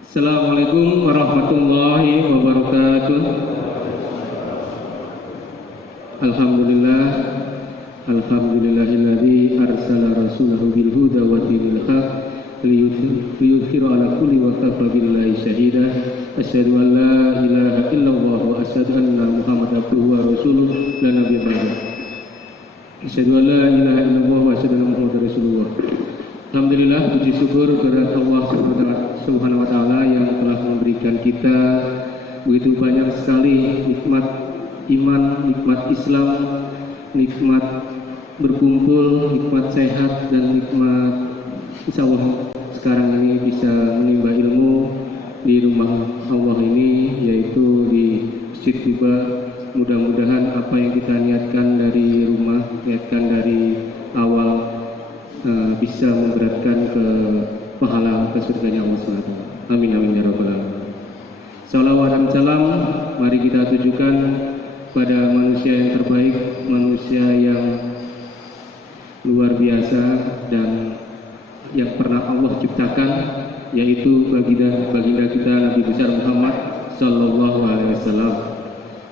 Assalamualaikum warahmatullahi wabarakatuh. Alhamdulillah, alhamdulillahilladzi arsala rasulahu bil huda wa dinil haq liyudhhira ala kulli wa kafa billahi shahida. Asyhadu an la ilaha illallah wa asyhadu anna Muhammadan abduhu wa rasuluh la nabiyya ba'da. Asyhadu an la ilaha illallah wa asyhadu anna Muhammadan rasulullah. Alhamdulillah, puji syukur kepada Allah Subhanahu wa taala yang telah memberikan kita begitu banyak sekali nikmat iman, nikmat Islam, nikmat berkumpul, nikmat sehat, dan nikmat insyaallah sekarang ini bisa menimba ilmu di rumah Allah ini, yaitu di Masjid Quba. Mudah-mudahan apa yang kita niatkan dari rumah, niatkan dari awal bisa memberatkan ke pahala ke surganya Allah SWT. Amin amin ya rabbal alamin. Salawat dan salam mari kita tujukan pada manusia yang terbaik, manusia yang luar biasa dan yang pernah Allah ciptakan, yaitu baginda kita Nabi besar Muhammad sallallahu alaihi wasallam.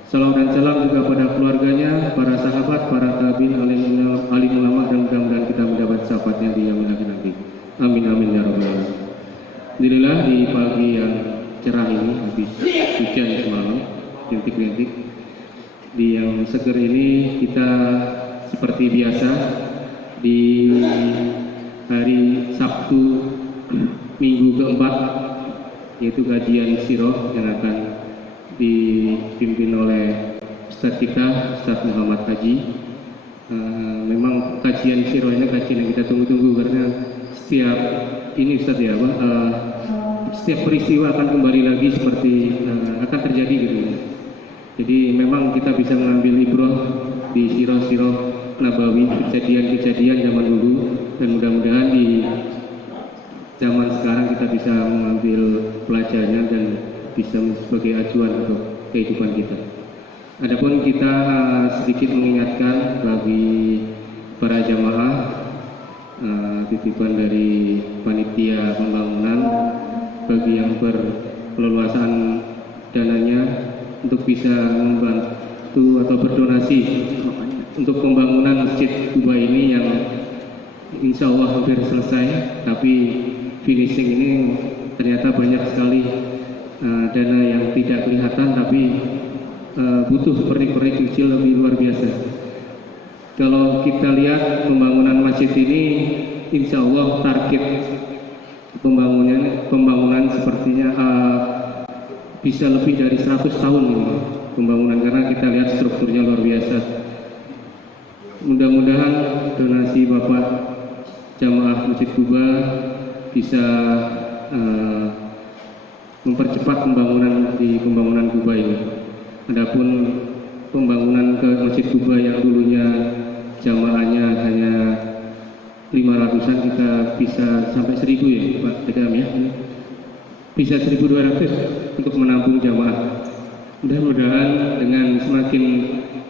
Salam dan salam juga pada keluarganya, para sahabat, para tabi'in, alim ulama, dan mudah-mudahan kita mendapat syafaatnya di yaumil akhir nanti. Amin amin ya rabbal alamin. Alhamdulillah, di pagi yang cerah ini, habis hujan semalam, rintik-rintik, di yang seger ini kita seperti biasa di hari Sabtu minggu keempat, yaitu kajian sirah yang akan dipimpin oleh Ustadz kita, Ustadz Muhammad Haji. Memang kajian sirah ini kajian yang kita tunggu-tunggu karena setiap ini Ustadz ya, setiap peristiwa akan kembali lagi seperti akan terjadi gitu. Jadi memang kita bisa mengambil ibrah di sirah-sirah Nabawi, kejadian-kejadian zaman dulu, dan mudah-mudahan di zaman sekarang kita bisa mengambil pelajarannya dan bisa sebagai acuan untuk kehidupan kita. Adapun kita sedikit mengingatkan bagi para jamaah, titipan dari panitia pembangunan bagi yang berkeleluasaan dananya untuk bisa membantu atau berdonasi untuk pembangunan Masjid Quba ini yang insya Allah hampir selesai, tapi finishing ini ternyata banyak sekali dana yang tidak kelihatan, tapi butuh pernik-pernik kecil lebih luar biasa. Kalau kita lihat pembangunan masjid ini, insya Allah target pembangunan sepertinya bisa lebih dari 100 tahun ini pembangunan, karena kita lihat strukturnya luar biasa. Mudah-mudahan donasi Bapak jamaah Masjid Quba bisa mempercepat pembangunan Quba ini. Adapun pembangunan ke Masjid Quba yang dulunya jamaahnya hanya 500-an, kita bisa sampai 1000 ya Pak Dedam ya. Bisa 1200 untuk menampung jamaah. Mudah-mudahan dengan semakin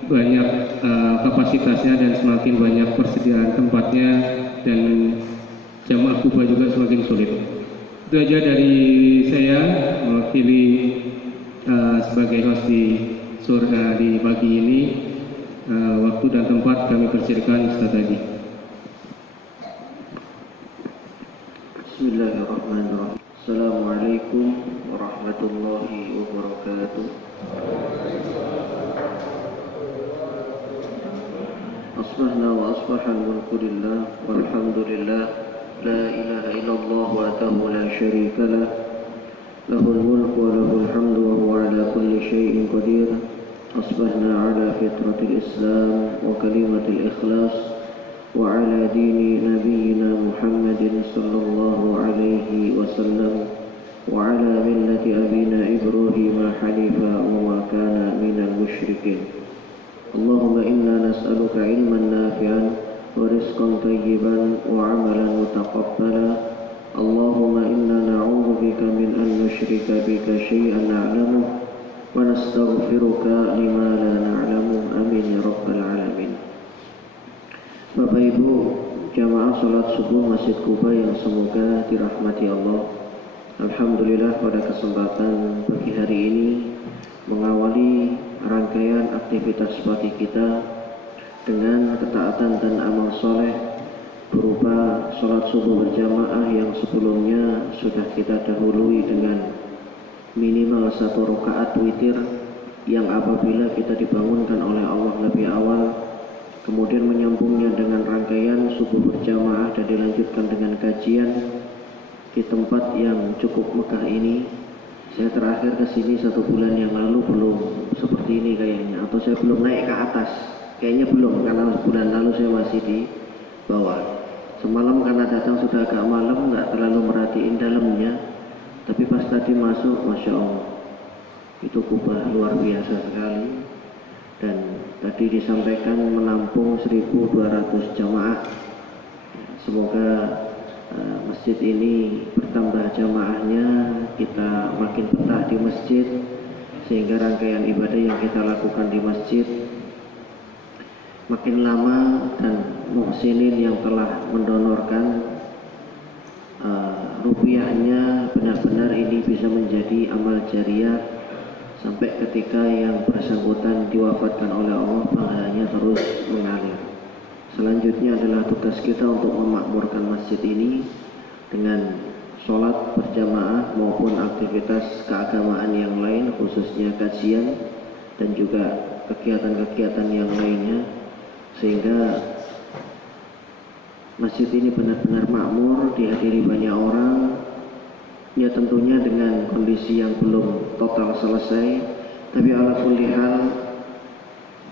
banyak kapasitasnya dan semakin banyak persediaan tempatnya, dan jamaah Quba juga semakin sulit. Itu aja dari saya mewakili sebagai host di pagi ini. Waktu dan tempat kami persilakan Ustaz Haji. Bismillahirrahmanirrahim. Assalamualaikum warahmatullahi wabarakatuh. Asbahna wa asbahal mulku lillah walhamdulillah. La ilaha illallah wahdahu la syarika lah. Lahul mulku wa lahul hamdu wa huwa ala kulli syai'in qadir. Asbahna ala fitratil Islam wa kalimatil ikhlas wa ala dini nabiyyina Muhammadin sallallahu alaihi wasallam wa ala millati abina Ibrahim hanifa wa ma kana minal musyrikin. Allahumma inna nas'aluka ilman nafi'an ورزقا طيبا وعملا متقبلا. اللهم إنا نعوذ بك من أن نشرك بك شيئا نعلمه ونستغفرك لما لا نعلمه. Amin ya rabbal alamin. Bapak Ibu jamaah salat subuh Masjid Quba yang semoga dirahmati Allah. Alhamdulillah pada kesempatan pagi hari ini mengawali rangkaian aktivitas pagi kita dengan ketaatan dan amal soleh berupa sholat subuh berjamaah yang sebelumnya sudah kita dahului dengan minimal 1 rakaat witir yang apabila kita dibangunkan oleh Allah lebih awal, kemudian menyambungnya dengan rangkaian subuh berjamaah dan dilanjutkan dengan kajian di tempat yang cukup megah ini. Saya terakhir ke sini 1 bulan yang lalu belum seperti ini kayaknya, atau saya belum naik ke atas. Kayaknya belum, karena bulan lalu saya masih di bawah. Semalam karena datang sudah agak malam, nggak terlalu merhatiin dalamnya. Tapi pas tadi masuk, Masya Allah, itu kubah luar biasa sekali. Dan tadi disampaikan menampung 1.200 jamaah. Semoga masjid ini bertambah jamaahnya, kita makin betah di masjid, sehingga rangkaian ibadah yang kita lakukan di masjid makin lama, dan muhsinin yang telah mendonorkan rupiahnya benar-benar ini bisa menjadi amal jariah sampai ketika yang bersangkutan diwafatkan oleh Allah, pahalanya terus mengalir. Selanjutnya adalah tugas kita untuk memakmurkan masjid ini dengan sholat berjamaah maupun aktivitas keagamaan yang lain, khususnya kajian dan juga kegiatan-kegiatan yang lainnya, sehingga masjid ini benar-benar makmur, dihadiri banyak orang. Ya tentunya dengan kondisi yang belum total selesai, tapi ala kulli hal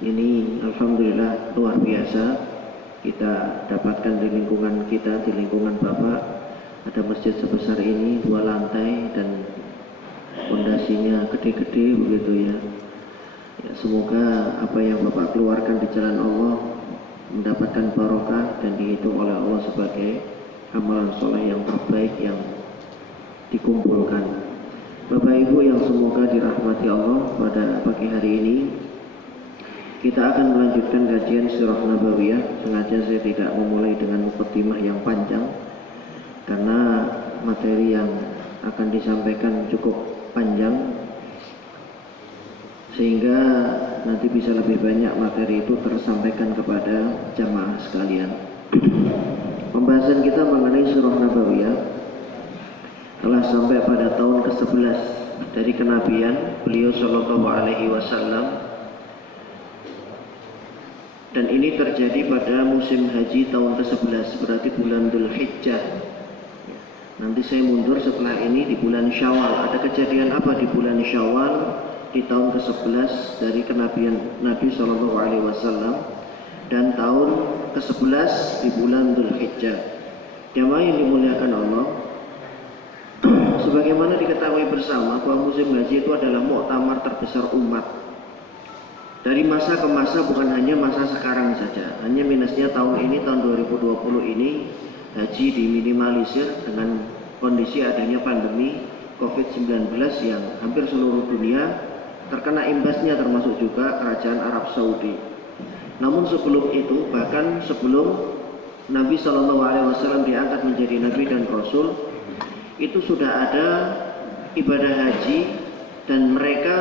ini alhamdulillah luar biasa kita dapatkan di lingkungan kita, di lingkungan Bapak. Ada masjid sebesar ini, 2 lantai, dan fondasinya gede-gede begitu ya. Ya, semoga apa yang Bapak keluarkan di jalan Allah mendapatkan barokah dan dihitung oleh Allah sebagai amalan soleh yang terbaik yang dikumpulkan. Bapak Ibu yang semoga dirahmati Allah, pada pagi hari ini kita akan melanjutkan kajian Sirah Nabawiyah. Sengaja saya tidak memulai dengan mukadimah yang panjang karena materi yang akan disampaikan cukup panjang, sehingga nanti bisa lebih banyak materi itu tersampaikan kepada jamaah sekalian. Pembahasan kita mengenai Surah Nabawiyah telah sampai pada tahun ke-11 dari kenabian beliau Shallallahu Alaihi Wasallam, dan ini terjadi pada musim haji tahun ke-11, berarti bulan Dhul Hijjah. Nanti saya mundur setelah ini di bulan Syawal. Ada kejadian apa di bulan Syawal di tahun ke-11 dari kenabian Nabi Shallallahu Alaihi Wasallam, dan tahun ke-11 di bulan Dhul Hijjah. Jamaah yang dimuliakan Allah, sebagaimana diketahui bersama bahwa musim haji itu adalah muktamar terbesar umat. Dari masa ke masa, bukan hanya masa sekarang saja. Hanya minusnya tahun ini, tahun 2020 ini, haji diminimalisir dengan kondisi adanya pandemi COVID-19 yang hampir seluruh dunia terkena imbasnya, termasuk juga kerajaan Arab Saudi. Namun sebelum itu, bahkan sebelum Nabi SAW diangkat menjadi Nabi dan Rasul, itu sudah ada ibadah haji, dan mereka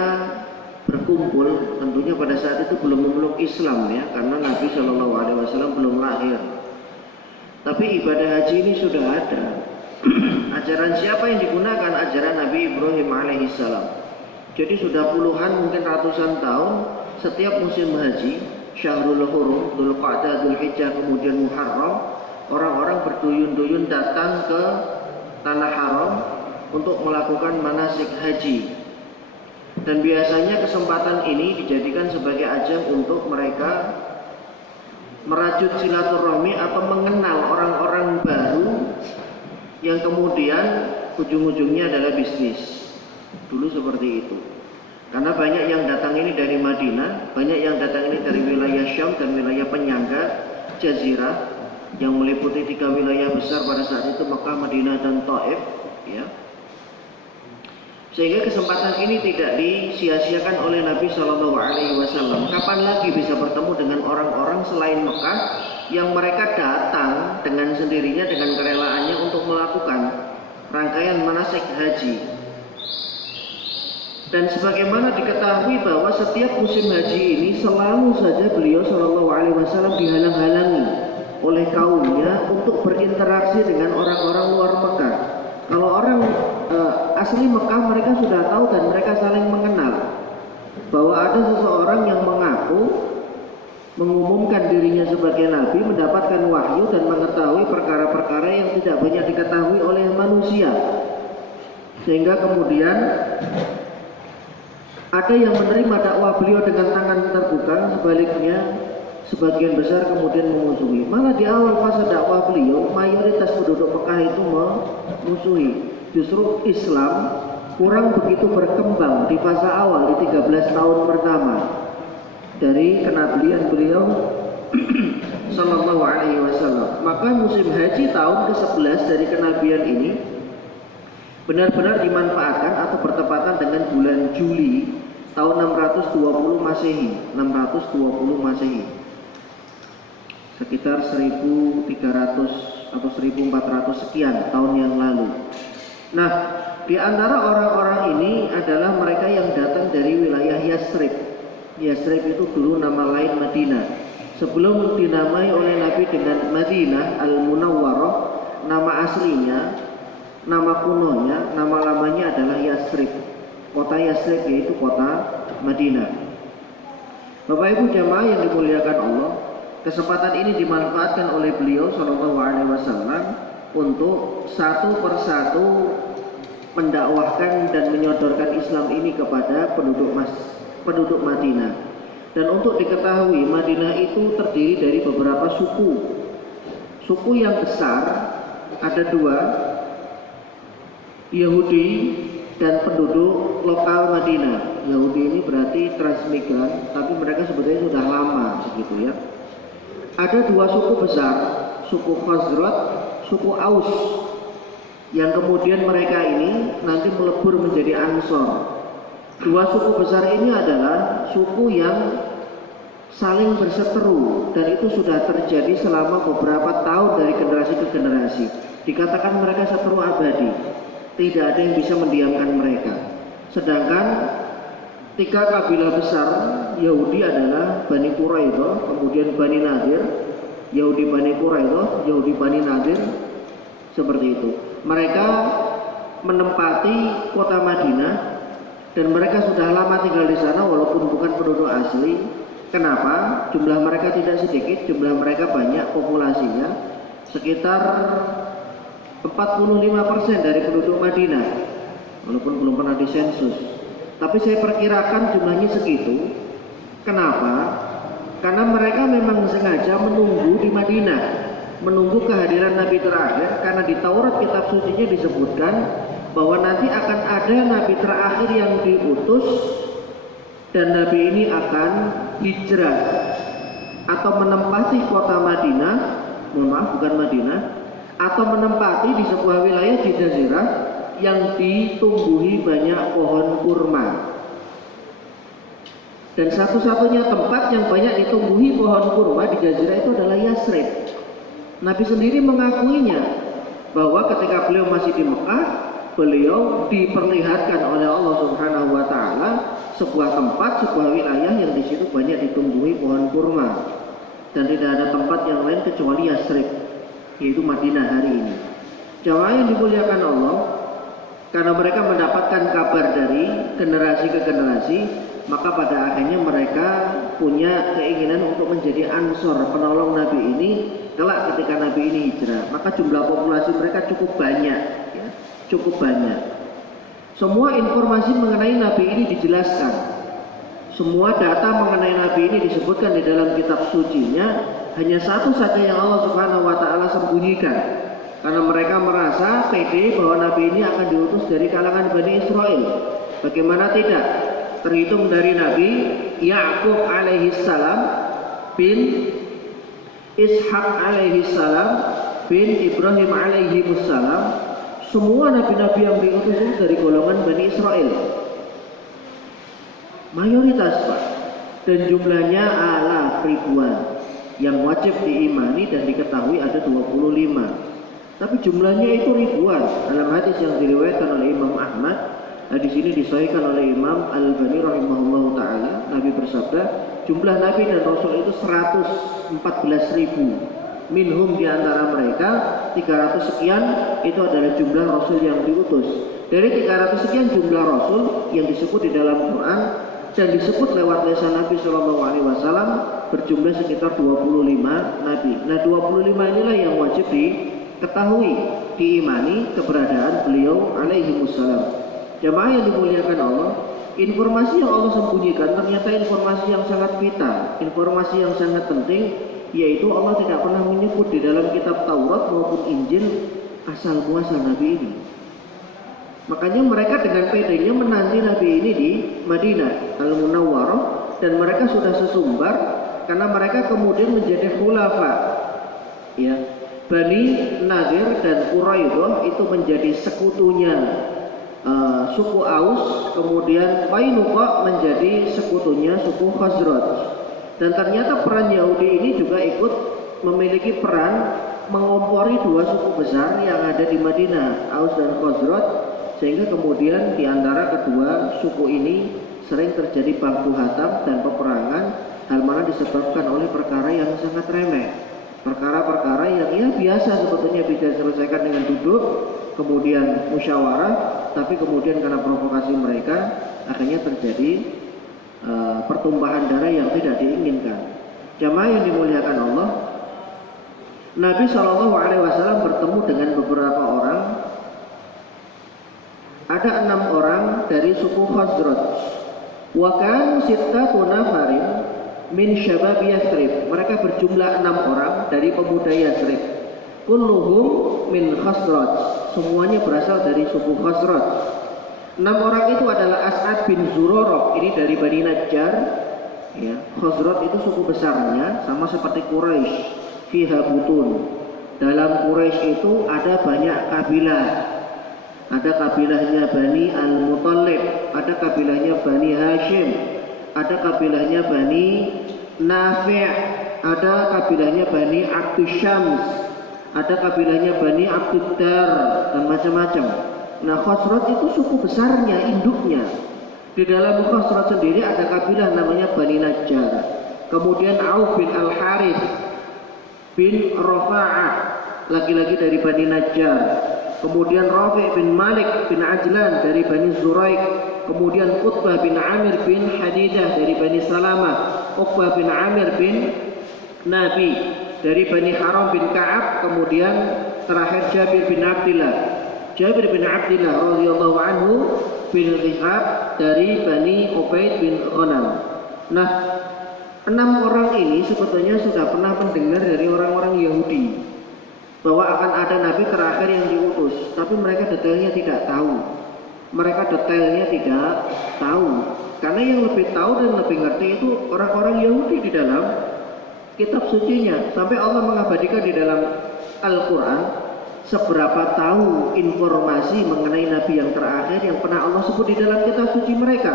berkumpul. Tentunya pada saat itu belum memeluk Islam ya, karena Nabi SAW belum lahir. Tapi ibadah haji ini sudah ada. Ajaran siapa yang digunakan? Ajaran Nabi Ibrahim alaihissalam. Jadi sudah puluhan, mungkin ratusan tahun, setiap musim haji, Syahrul Hurum, Dzul Qa'dah, Dzul Hijjah, kemudian Muharram, orang-orang berduyun-duyun datang ke Tanah Haram untuk melakukan manasik haji. Dan biasanya kesempatan ini dijadikan sebagai ajang untuk mereka merajut silaturahmi atau mengenal orang-orang baru yang kemudian ujung-ujungnya adalah bisnis. Dulu seperti itu. Karena banyak yang datang ini dari Madinah, banyak yang datang ini dari wilayah Syam dan wilayah penyangga Jazirah yang meliputi 3 wilayah besar pada saat itu, Mekah, Madinah, dan Taif ya. Sehingga kesempatan ini tidak disia-siakan oleh Nabi Shallallahu Alaihi Wasallam. Kapan lagi bisa bertemu dengan orang-orang selain Mekah yang mereka datang dengan sendirinya, dengan kerelaannya untuk melakukan rangkaian manasik haji. Dan sebagaimana diketahui bahwa setiap musim haji ini selalu saja beliau Shallallahu Alaihi Wasallam dihalang-halangi oleh kaumnya untuk berinteraksi dengan orang-orang luar Mekah. Kalau orang asli Mekah mereka sudah tahu dan mereka saling mengenal bahwa ada seseorang yang mengaku mengumumkan dirinya sebagai nabi, mendapatkan wahyu dan mengetahui perkara-perkara yang tidak banyak diketahui oleh manusia, sehingga kemudian ada yang menerima dakwah beliau dengan tangan terbuka, sebaliknya sebagian besar kemudian memusuhi. Malah di awal fase dakwah beliau mayoritas penduduk Mekah itu memusuhi. Justru Islam kurang begitu berkembang di fase awal di 13 tahun pertama dari kenabian beliau Sallallahu Alaihi Wasallam. Maka musim haji tahun ke-11 dari kenabian ini benar-benar dimanfaatkan atau bertepatan dengan bulan Juli tahun 620 Masehi, 620 Masehi, sekitar 1300 atau 1400 sekian tahun yang lalu. Nah, di antara orang-orang ini adalah mereka yang datang dari wilayah Yasrib. Yasrib itu dulu nama lain Madinah. Sebelum dinamai oleh Nabi dengan Madinah Al-Munawwarah, nama aslinya, nama kunonya, nama lamanya adalah Yasrib. Kota Yasrib yaitu kota Madinah. Bapak Ibu jamaah yang dimuliakan Allah, kesempatan ini dimanfaatkan oleh beliau Shallallahu Alaihi Wasallam untuk satu persatu mendakwahkan dan menyodorkan Islam ini kepada penduduk Madinah. Dan untuk diketahui, Madinah itu terdiri dari beberapa suku. Suku yang besar ada dua, Yahudi dan penduduk lokal Madinah. Yahudi ini berarti transmigran, tapi mereka sebetulnya sudah lama begitu ya. Ada dua suku besar, suku Khazraj, suku Aus, yang kemudian mereka ini nanti melebur menjadi Ansor. Dua suku besar ini adalah suku yang saling berseteru, dan itu sudah terjadi selama beberapa tahun dari generasi ke generasi. Dikatakan mereka seteru abadi, tidak ada yang bisa mendiamkan mereka. Sedangkan tiga kabilah besar Yahudi adalah Bani Quraidah, kemudian Bani Nadir, Yahudi Bani Quraidah, Yahudi Bani Nadir, seperti itu. Mereka menempati kota Madinah dan mereka sudah lama tinggal di sana walaupun bukan penduduk asli. Kenapa? Jumlah mereka tidak sedikit, jumlah mereka banyak, populasinya sekitar 45% dari penduduk Madinah, walaupun belum pernah disensus. Tapi saya perkirakan jumlahnya segitu. Kenapa? Karena mereka memang sengaja menunggu di Madinah, menunggu kehadiran Nabi terakhir. Karena di Taurat kitab sucinya disebutkan bahwa nanti akan ada Nabi terakhir yang diutus, dan Nabi ini akan hijrah atau menempati kota Madinah, bukan Madinah, atau menempati di sebuah wilayah di Jazirah yang ditumbuhi banyak pohon kurma. Dan satu-satunya tempat yang banyak ditumbuhi pohon kurma di Jazirah itu adalah Yasrib. Nabi sendiri mengakuinya bahwa ketika beliau masih di Mekah, beliau diperlihatkan oleh Allah Subhanahu wa taala sebuah tempat, sebuah wilayah yang di situ banyak ditumbuhi pohon kurma, dan tidak ada tempat yang lain kecuali Yasrib, yaitu Madinah hari ini. Jamaah yang dimuliakan Allah, karena mereka mendapatkan kabar dari generasi ke generasi, maka pada akhirnya mereka punya keinginan untuk menjadi ansor, penolong Nabi ini kelak ketika Nabi ini hijrah. Maka jumlah populasi mereka cukup banyak, ya, cukup banyak. Semua informasi mengenai Nabi ini dijelaskan. Semua data mengenai Nabi ini disebutkan di dalam kitab sucinya. Hanya satu saja yang Allah Subhanahu wa taala sembunyikan, karena mereka merasa pede bahwa Nabi ini akan diutus dari kalangan Bani Israel. Bagaimana tidak? Terhitung dari Nabi Ya'qub alaihi salam bin Ishak alaihi salam bin Ibrahim alaihi salam, semua nabi-nabi yang diutus itu dari golongan Bani Israel. Mayoritas, Pak. Dan jumlahnya alaf ribuan yang wajib diimani dan diketahui ada 25. Tapi jumlahnya itu ribuan. Dalam hadis yang diriwayatkan oleh Imam Ahmad, di sini disahihkan oleh Imam Al-Albani rahimahullahu taala, Nabi bersabda, jumlah nabi dan rasul itu 114.000. Minhum di antara mereka 300 sekian itu adalah jumlah rasul yang diutus. Dari 300 sekian jumlah rasul yang disebut di dalam Quran dan disebut lewat lisan Nabi Shallallahu Alaihi Wasallam berjumlah sekitar 25 nabi. Nah 25 inilah yang wajib diketahui, diimani keberadaan beliau alaihi wassalam. Jamaah yang dimuliakan Allah, informasi yang Allah sembunyikan ternyata informasi yang sangat vital, informasi yang sangat penting, yaitu Allah tidak pernah menyebut di dalam kitab Taurat maupun Injil asal muasal Nabi ini. Makanya mereka dengan pedenya menanti Nabi ini di Madinah Al-Munawwarah, dan mereka sudah sesumbar karena mereka kemudian menjadi khulafa. Ya, Bani Nadir dan Quraidah itu menjadi sekutunya suku Aus, kemudian Qainuqa menjadi sekutunya suku Khazraj. Dan ternyata peran Yahudi ini juga ikut memiliki peran mengompori dua suku besar yang ada di Madinah, Aus dan Khazraj, sehingga kemudian di antara kedua suku ini sering terjadi baku hantam dan peperangan, hal mana disebabkan oleh perkara yang sangat remeh, perkara-perkara yang ya biasa sebetulnya bisa diselesaikan dengan duduk kemudian musyawarah, tapi kemudian karena provokasi mereka akhirnya terjadi pertumpahan darah yang tidak diinginkan. Jamaah yang dimuliakan Allah, Nabi Shallallahu Alaihi Wasallam bertemu dengan beberapa orang. Ada 6 orang dari suku Khazraj. Wa kan sittatu nafarin min syabab Yathrib. Mereka berjumlah 6 orang dari pemuda Yathrib. Kulluhum min Khazraj. Semuanya berasal dari suku Khazraj. 6 orang itu adalah As'ad bin Zurarah, ini dari Bani Najjar. Ya, Khazraj itu suku besarnya sama seperti Quraisy, fiha butun. Dalam Quraisy itu ada banyak kabilah. Ada kabilahnya Bani Al-Muttalib, ada kabilahnya Bani Hashim, ada kabilahnya Bani Nafi', ada kabilahnya Bani Abdus Syams, ada kabilahnya Bani Abdud Dar, dan macam-macam. Nah, Khazraj itu suku besarnya, induknya. Di dalam Khazraj sendiri ada kabilah namanya Bani Najjar. Kemudian Auf bin Al-Harith bin Rafa'ah, laki-laki dari Bani Najjar. Kemudian Rafi' bin Malik bin Ajlan dari Bani Zuraik. Kemudian Qutbah bin Amir bin Hadidah dari Bani Salamah. Uqbah bin Amir bin Nabi dari Bani Haram bin Ka'ab. Kemudian terakhir Jabir bin Abdillah. Jabir bin Abdillah radhiyallahu anhu bin Rihab dari Bani Ubaid bin Ghanam. Nah, 6 orang ini sebetulnya sudah pernah mendengar dari orang-orang Yahudi bahwa akan ada nabi terakhir yang diutus, tapi mereka detailnya tidak tahu. Karena yang lebih tahu dan lebih ngerti itu orang-orang Yahudi di dalam kitab sucinya. Sampai Allah mengabadikan di dalam Al-Quran seberapa tahu informasi mengenai nabi yang terakhir yang pernah Allah sebut di dalam kitab suci mereka.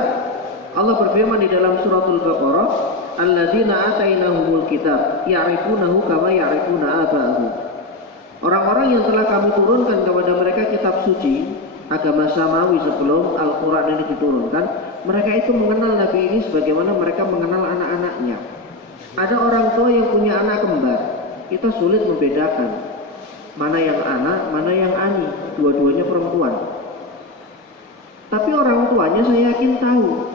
Allah berfirman di dalam suratul Baqarah, alladzina atainahumul kitab ya'rifunahu kama ya'rifuna aba'ahum. Orang-orang yang telah kami turunkan kepada mereka kitab suci, agama samawi sebelum Al-Quran ini diturunkan, mereka itu mengenal Nabi ini sebagaimana mereka mengenal anak-anaknya. Ada orang tua yang punya anak kembar, kita sulit membedakan mana yang anak, mana yang ani, dua-duanya perempuan. Tapi orang tuanya saya yakin tahu.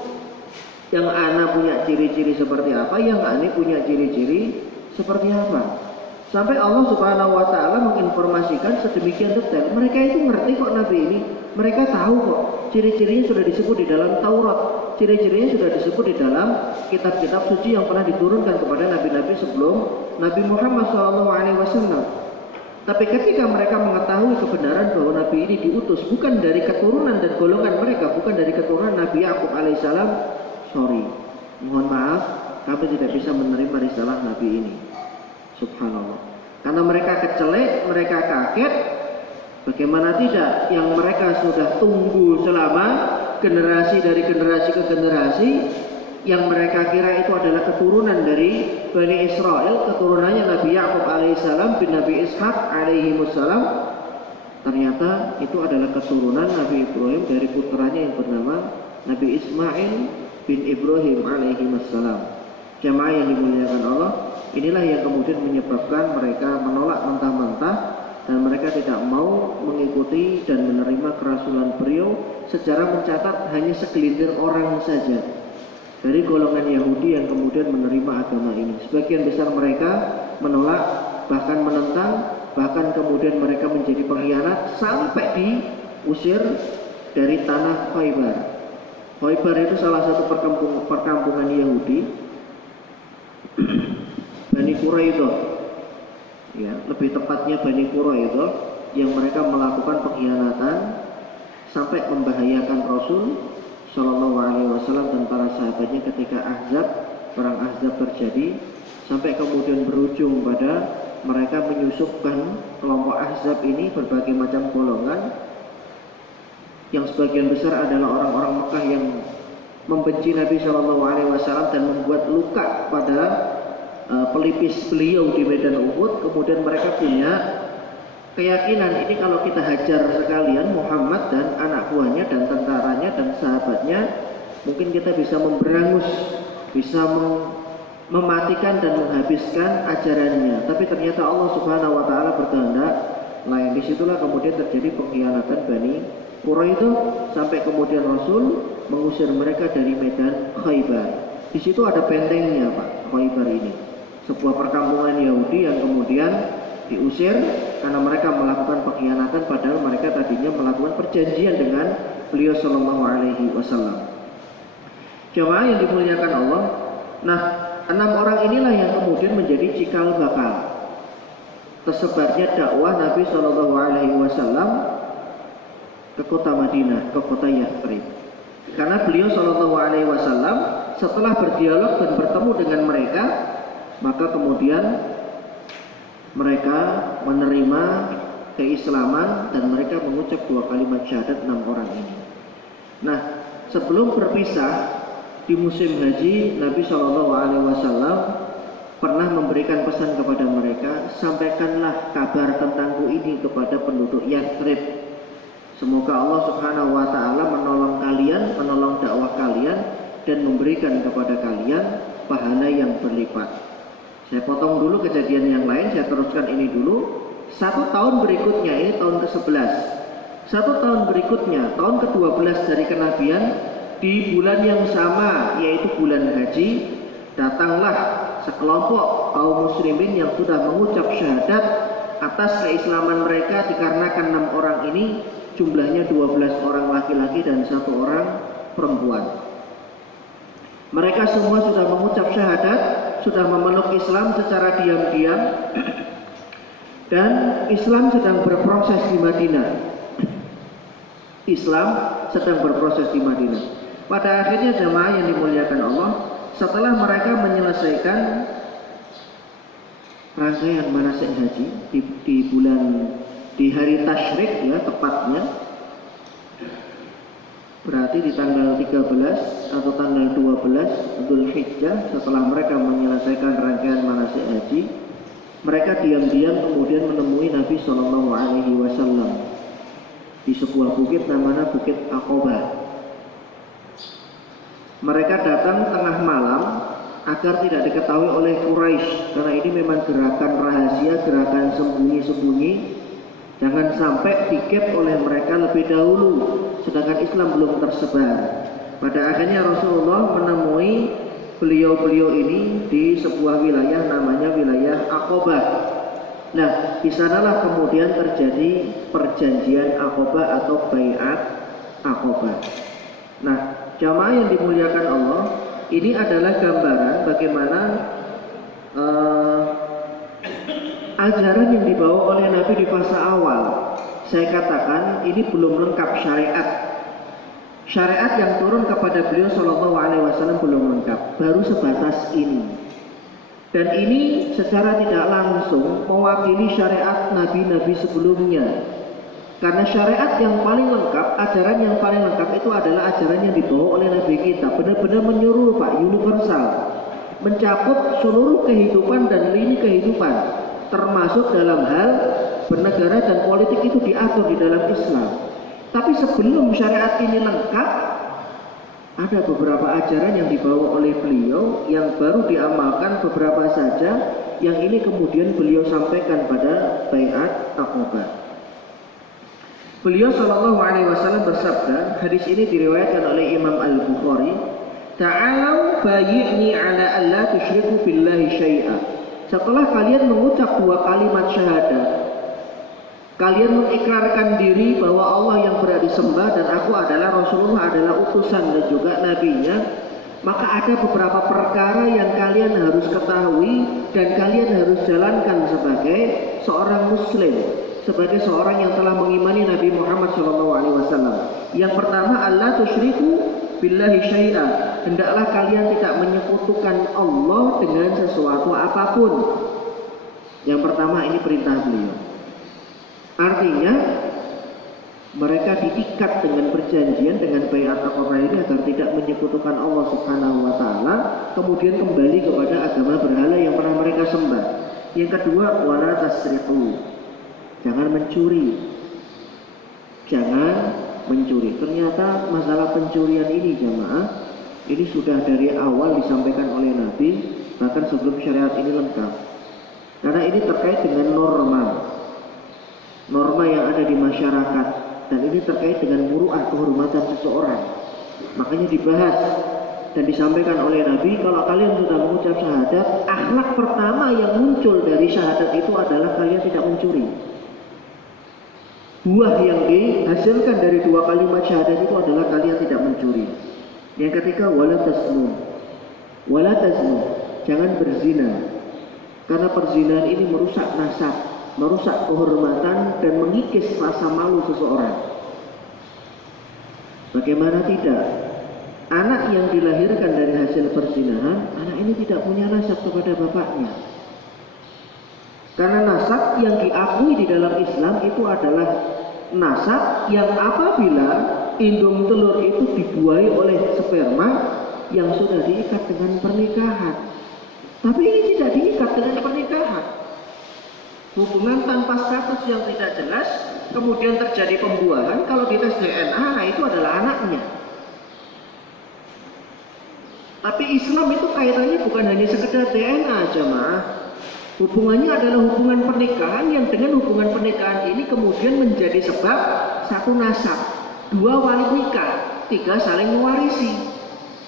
Yang anak punya ciri-ciri seperti apa, yang ani punya ciri-ciri seperti apa. Sampai Allah Subhanahu wa taala menginformasikan sedemikian detail. Mereka itu ngerti kok Nabi ini. Mereka tahu kok ciri-cirinya sudah disebut di dalam Taurat. Ciri-cirinya sudah disebut di dalam kitab-kitab suci yang pernah diturunkan kepada nabi-nabi sebelum Nabi Muhammad SAW. Tapi ketika mereka mengetahui kebenaran bahwa Nabi ini diutus bukan dari keturunan dan golongan mereka, bukan dari keturunan Nabi Yakub alaihissalam, mohon maaf, kami tidak bisa menerima risalah Nabi ini. Subhanallah. Karena mereka kecelek, mereka kaget. Bagaimana tidak? Yang mereka sudah tunggu selama generasi dari generasi ke generasi, yang mereka kira itu adalah keturunan dari Bani Israel, keturunannya Nabi Yakub alaihissalam bin Nabi Ishak alaihimussalam, ternyata itu adalah keturunan Nabi Ibrahim dari putranya yang bernama Nabi Ismail bin Ibrahim alaihi wassalam. Jamaah yang dimuliakan Allah, inilah yang kemudian menyebabkan mereka menolak mentah-mentah dan mereka tidak mau mengikuti dan menerima kerasulan beliau secara mencatat hanya segelintir orang saja dari golongan Yahudi yang kemudian menerima agama ini. Sebagian besar mereka menolak, bahkan menentang, bahkan kemudian mereka menjadi pengkhianat sampai diusir dari tanah Khaybar. Khaybar itu salah satu perkampungan Yahudi, Bani Quraidah, ya, lebih tepatnya Bani Quraidah, yang mereka melakukan pengkhianatan sampai membahayakan Rasul Shallallahu Alaihi Wasallam dan para sahabatnya ketika perang Ahzab terjadi, sampai kemudian berujung pada mereka menyusupkan kelompok Ahzab ini berbagai macam golongan, yang sebagian besar adalah orang-orang Mekah yang membenci Nabi Shallallahu Alaihi Wasallam dan membuat luka pada pelipis beliau di medan Uhud. Kemudian mereka punya keyakinan, ini kalau kita hajar sekalian Muhammad dan anak buahnya dan tentaranya dan sahabatnya, mungkin kita bisa memberangus, bisa mematikan dan menghabiskan ajarannya. Tapi ternyata Allah Subhanahu wa taala berkehendak lain. Disitulah kemudian terjadi pengkhianatan Bani Quraidah sampai kemudian Rasul mengusir mereka dari medan Khaybar. Di situ ada bentengnya, Pak, Khaybar ini. Sebuah perkampungan Yahudi yang kemudian diusir karena mereka melakukan pengkhianatan, padahal mereka tadinya melakukan perjanjian dengan beliau Shallallahu Alaihi Wasallam. Jamaah yang dimuliakan Allah, nah 6 orang inilah yang kemudian menjadi cikal bakal tersebarnya dakwah Nabi Shallallahu Alaihi Wasallam ke kota Madinah, ke kota Yathrib. Karena beliau Shallallahu Alaihi Wasallam setelah berdialog dan bertemu dengan mereka, maka kemudian mereka menerima keislaman dan mereka mengucap 2 kalimat syahadat 6 orang ini. Nah, sebelum berpisah di musim haji, Nabi Shallallahu Alaihi Wasallam pernah memberikan pesan kepada mereka, sampaikanlah kabar tentangku ini kepada penduduk Yathrib. Semoga Allah Subhanahu wa taala menolong kalian, menolong dakwah kalian dan memberikan kepada kalian pahala yang berlipat. Saya potong dulu kejadian yang lain, saya teruskan ini dulu. 1 tahun berikutnya, ini tahun ke-11. 1 tahun berikutnya, tahun ke-12 dari kenabian, di bulan yang sama, yaitu bulan haji, datanglah sekelompok kaum muslimin yang sudah mengucap syahadat atas keislaman mereka, dikarenakan 6 orang ini jumlahnya 12 orang laki-laki dan 1 orang perempuan. Mereka semua sudah mengucap syahadat, sudah memeluk Islam secara diam-diam, dan Islam sedang berproses di Madinah. Islam sedang berproses di Madinah. Pada akhirnya jamaah yang dimuliakan Allah, setelah mereka menyelesaikan rangkaian manasik haji di hari tasyrik, ya, tepatnya berarti di tanggal 13 atau tanggal 12 Dzulhijjah, setelah mereka menyelesaikan rangkaian manasik haji, mereka diam-diam kemudian menemui Nabi Shallallahu Alaihi Wasallam di sebuah bukit namanya Bukit Aqobah. Mereka datang tengah malam agar tidak diketahui oleh Quraisy, karena ini memang gerakan rahasia, gerakan sembunyi-sembunyi. Jangan sampai dikep oleh mereka lebih dahulu, sedangkan Islam belum tersebar. Pada akhirnya Rasulullah menemui beliau-beliau ini di sebuah wilayah namanya wilayah Aqobah. Nah, di sanalah kemudian terjadi perjanjian Aqobah atau Bai'at Aqobah. Nah, jamaah yang dimuliakan Allah, ini adalah gambaran bagaimana ajaran yang dibawa oleh Nabi di fase awal. Saya katakan ini belum lengkap syariat. Syariat yang turun kepada beliau Shallallahu Alaihi Wasallam belum lengkap, baru sebatas ini. Dan ini secara tidak langsung mewakili syariat nabi-nabi sebelumnya. Karena syariat yang paling lengkap, ajaran yang paling lengkap itu adalah ajaran yang dibawa oleh Nabi kita. Benar-benar menyeluruh, Pak, universal, mencakup seluruh kehidupan dan lini kehidupan, termasuk dalam hal bernegara dan politik itu diatur di dalam Islam. Tapi sebelum syariat ini lengkap, ada beberapa ajaran yang dibawa oleh beliau yang baru diamalkan beberapa saja, yang ini kemudian beliau sampaikan pada Bai'at Aqabah. Beliau sallallahu alaihi wasallam bersabda, hadis ini diriwayatkan oleh Imam Al-Bukhari, "Ta'alau bayi'ni ala alla tusyriku billahi syai'a." Setelah kalian mengucap dua kalimat syahadat, kalian mengikrarkan diri bahwa Allah yang berhak disembah dan aku adalah Rasulullah, adalah utusan dan juga nabinya, maka ada beberapa perkara yang kalian harus ketahui dan kalian harus jalankan sebagai seorang muslim, sebagai seorang yang telah mengimani Nabi Muhammad SAW. Yang pertama, alla tusyriku billahi syai'a, hendaklah kalian tidak menyekutukan Allah dengan sesuatu apapun. Yang pertama, ini perintah beliau. Artinya mereka diikat dengan perjanjian, dengan Bai'at Aqabah ini agar tidak menyekutukan Allah Subhanahu wa taala, kemudian kembali kepada agama berhala yang pernah mereka sembah. Yang kedua, wala tasriqu, jangan mencuri. Jangan mencuri. Ternyata masalah pencurian ini jamaah, ini sudah dari awal disampaikan oleh Nabi, bahkan sebelum syariat ini lengkap. Karena ini terkait dengan norma yang ada di masyarakat, dan ini terkait dengan muru'ah, kehormatan seseorang. Makanya dibahas dan disampaikan oleh Nabi, kalau kalian sudah mengucap syahadat, akhlak pertama yang muncul dari syahadat itu adalah kalian tidak mencuri. Buah yang dihasilkan dari dua kalimat syahadat itu adalah kalian tidak mencuri. Yang ketiga, wala tasnu, jangan berzina, karena perzinahan ini merusak nasab, merusak kehormatan dan mengikis rasa malu seseorang. Bagaimana tidak? Anak yang dilahirkan dari hasil perzinahan, anak ini tidak punya nasab kepada bapaknya. Karena nasab yang diakui di dalam Islam itu adalah nasab yang apabila indung telur itu dibuahi oleh sperma yang sudah diikat dengan pernikahan. Tapi ini tidak diikat dengan pernikahan. Hubungan tanpa status yang tidak jelas, kemudian terjadi pembuahan, kalau dites DNA, itu adalah anaknya. Tapi Islam itu kaitannya bukan hanya sekedar DNA jamaah. Hubungannya adalah hubungan pernikahan yang dengan hubungan pernikahan ini kemudian menjadi sebab satu nasab, dua wali nikah, tiga saling mewarisi,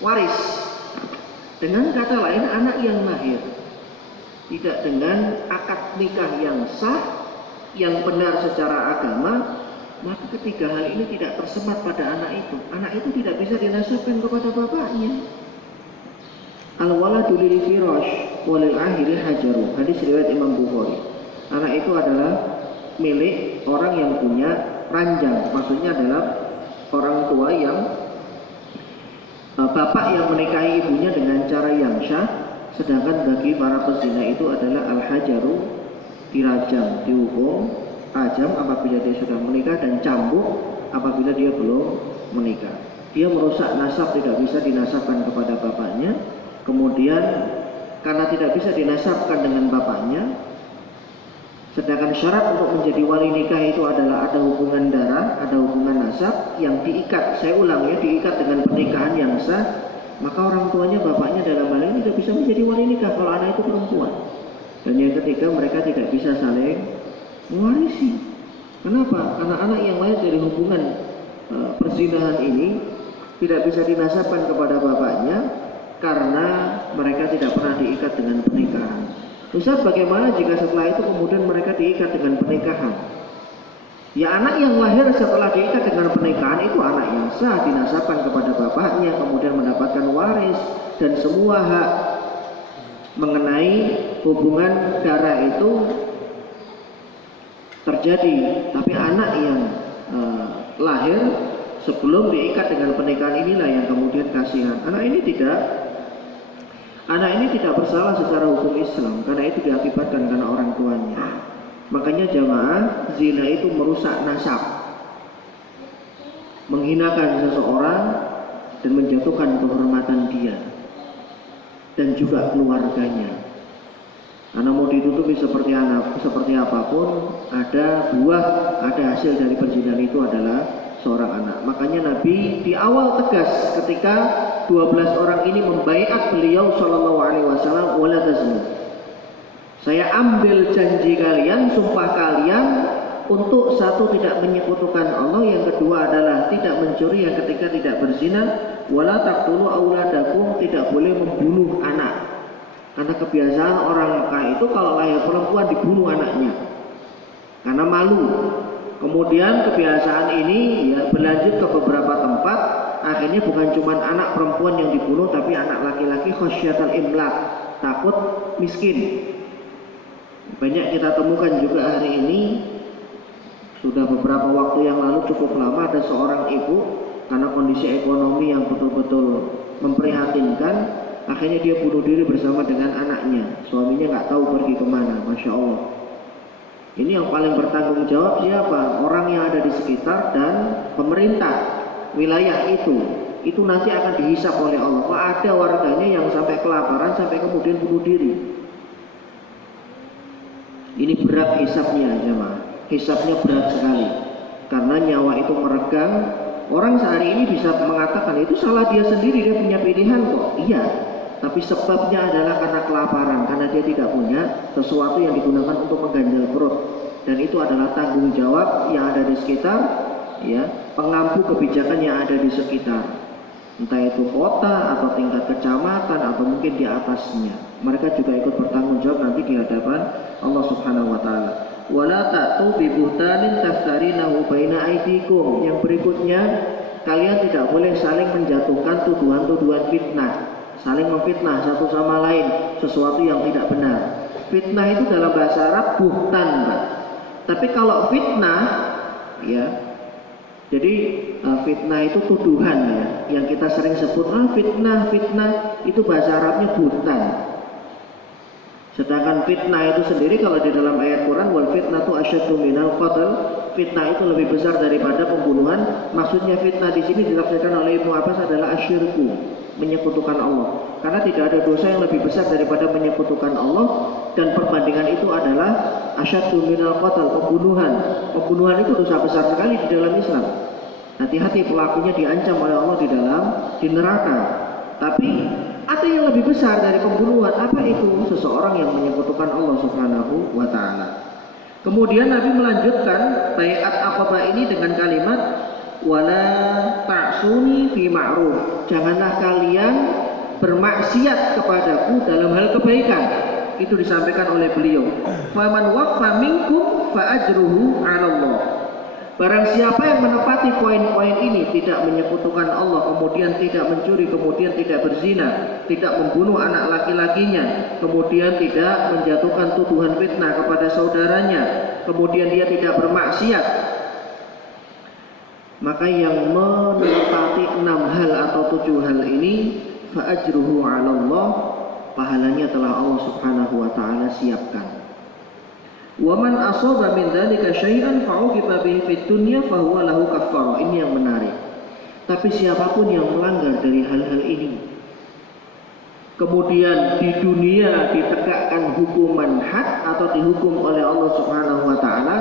waris. Dengan kata lain, anak yang lahir tidak dengan akad nikah yang sah, yang benar secara agama, maka ketiga hal ini tidak tersemat pada anak itu. Anak itu tidak bisa dinasabkan kepada bapaknya. Al-waladu lil firash walil ahiri hajaru. Hadis riwayat Imam Bukhari. Anak itu adalah milik orang yang punya ranjang. Maksudnya adalah orang tua yang bapak yang menikahi ibunya dengan cara yang syah. Sedangkan bagi para pezina itu adalah al-hajaru, dirajam, dihukum rajam apabila dia sudah menikah, dan cambuk apabila dia belum menikah. Dia merusak nasab, tidak bisa dinasabkan kepada bapaknya. Kemudian karena tidak bisa dinasabkan dengan bapaknya, sedangkan syarat untuk menjadi wali nikah itu adalah ada hubungan darah, ada hubungan nasab yang diikat, saya ulang ya, diikat dengan pernikahan yang sah, maka orang tuanya, bapaknya dalam hal ini tidak bisa menjadi wali nikah kalau anak itu perempuan. Dan yang ketiga, mereka tidak bisa saling mewarisi. Kenapa? Karena anak yang lahir dari hubungan perzinahan ini tidak bisa dinasabkan kepada bapaknya karena mereka tidak pernah diikat dengan pernikahan. Ustaz, bagaimana jika setelah itu kemudian mereka diikat dengan pernikahan? Ya, anak yang lahir setelah diikat dengan pernikahan itu anak yang sah, dinasabkan kepada bapaknya, kemudian mendapatkan waris dan semua hak mengenai hubungan darah itu terjadi. Tapi anak yang lahir sebelum diikat dengan pernikahan inilah yang kemudian kasihan. Anak ini tidak bersalah secara hukum Islam, karena itu diakibatkan karena orang tuanya. Makanya jamaah, zina itu merusak nasab, menghinakan seseorang dan menjatuhkan kehormatan dia dan juga keluarganya. Karena mau ditutupi seperti apapun, ada buah, ada hasil dari perzinahan itu adalah seorang anak. Makanya Nabi di awal tegas ketika 12 orang ini membaiat beliau sallallahu alaihi wasallam, wala taznu. Saya ambil janji kalian, sumpah kalian untuk satu tidak menyekutukan Allah, yang kedua adalah tidak mencuri, yang ketiga tidak berzina, wala taqtulu auladakum, tidak boleh membunuh anak. Karena kebiasaan orang Mekah itu kalau lahir perempuan dibunuh anaknya karena malu. Kemudian kebiasaan ini ya berlanjut ke beberapa tempat. Akhirnya bukan cuma anak perempuan yang dibunuh, tapi anak laki-laki khosyatal imlak, takut miskin. Banyak kita temukan juga hari ini. Sudah beberapa waktu yang lalu, cukup lama, ada seorang ibu karena kondisi ekonomi yang betul-betul memprihatinkan, akhirnya dia bunuh diri bersama dengan anaknya. Suaminya nggak tahu pergi kemana. Masya Allah. Ini yang paling bertanggung jawab siapa? Orang yang ada di sekitar dan pemerintah wilayah itu. Itu nanti akan dihisap oleh Allah. Kok ada warganya yang sampai kelaparan sampai kemudian bunuh diri? Ini berat hisapnya, jemaah. Hisapnya berat sekali. Karena nyawa itu meregang. Orang sehari ini bisa mengatakan itu salah dia sendiri, dia punya pilihan kok. Iya. Tapi sebabnya adalah karena kelaparan, karena dia tidak punya sesuatu yang digunakan untuk mengganjal perut. Dan itu adalah tanggung jawab yang ada di sekitar, ya, pengampu kebijakan yang ada di sekitar. Entah itu kota atau tingkat kecamatan atau mungkin di atasnya. Mereka juga ikut bertanggung jawab nanti di hadapan Allah Subhanahu wa taala. Wala ta'tu bi buhtanin taftarinahu baina aydikum. Yang berikutnya, kalian tidak boleh saling menjatuhkan tuduhan-tuduhan fitnah. Saling memfitnah satu sama lain sesuatu yang tidak benar. Fitnah itu dalam bahasa Arab buhtan, Pak. Tapi kalau fitnah, ya, jadi fitnah itu tuduhan, ya, yang kita sering sebut fitnah itu bahasa Arabnya buhtan. Sedangkan fitnah itu sendiri kalau di dalam ayat Quran, wal fitnatu asyaddu minal qatl, fitnah itu lebih besar daripada pembunuhan. Maksudnya fitnah di sini ditafsirkan oleh Ibnu Abbas adalah asyirku, menyekutukan Allah. Karena tidak ada dosa yang lebih besar daripada menyekutukan Allah, dan perbandingan itu adalah asyaddu minal qatl, pembunuhan. Pembunuhan itu dosa besar sekali di dalam Islam. Hati-hati, pelakunya diancam oleh Allah di neraka. Tapi ada yang lebih besar dari pembunuhan. Apa itu? Seseorang yang menyekutukan Allah Subhanahu wa taala. Kemudian Nabi melanjutkan baiat Aqabah ini dengan kalimat wala ta'suni fi ma'ruf. Janganlah kalian bermaksiat kepadaku dalam hal kebaikan. Itu disampaikan oleh beliau. Faman waffa minkum fa ajruhu 'ala Allah. Barang siapa yang menepati poin-poin ini, tidak menyekutukan Allah, kemudian tidak mencuri, kemudian tidak berzina, tidak membunuh anak laki-lakinya, kemudian tidak menjatuhkan tuduhan fitnah kepada saudaranya, kemudian dia tidak bermaksiat, maka yang menepati 6 hal atau 7 hal ini, fa ajruhu 'ala Allah, pahalanya telah Allah Subhanahu wa taala siapkan. Wa man asaba min dzalika syai'an fa'uqiba bihi fid dunya fa huwa lahu kaffarah. Ini yang menarik. Tapi siapapun yang melanggar dari hal-hal ini, kemudian di dunia ditegakkan hukuman had atau dihukum oleh Allah Subhanahu wa taala,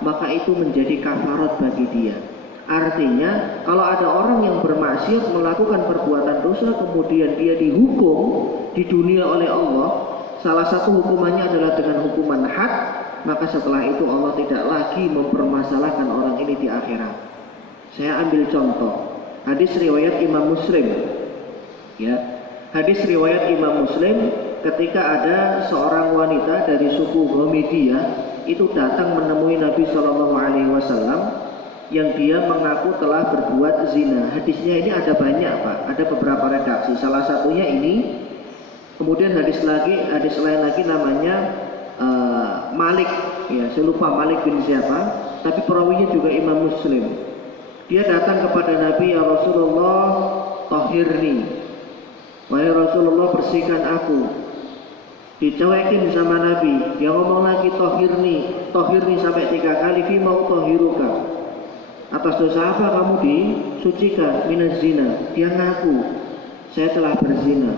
maka itu menjadi kafarat bagi dia. Artinya, kalau ada orang yang bermaksiat melakukan perbuatan dosa, kemudian dia dihukum di dunia oleh Allah, salah satu hukumannya adalah dengan hukuman had, maka setelah itu Allah tidak lagi mempermasalahkan orang ini di akhirat. Saya ambil contoh hadis riwayat Imam Muslim, ya, hadis riwayat Imam Muslim ketika ada seorang wanita dari suku Ghamidiyah itu datang menemui Nabi Shallallahu Alaihi Wasallam yang dia mengaku telah berbuat zina. Hadisnya ini ada banyak, Pak, ada beberapa redaksi. Salah satunya ini. Kemudian hadis lain lagi namanya Malik, ya, saya lupa Malik bin siapa, tapi perawinya juga Imam Muslim. Dia datang kepada Nabi, ya Rasulullah, tahirni, wahai Rasulullah, bersihkan aku. Dicuekin sama Nabi, dia ngomong lagi tahirni sampai 3 kali. Fi mau tahiruka, atas dosa apa kamu disucikan? Minaz zina. Dia ngaku, saya telah berzina.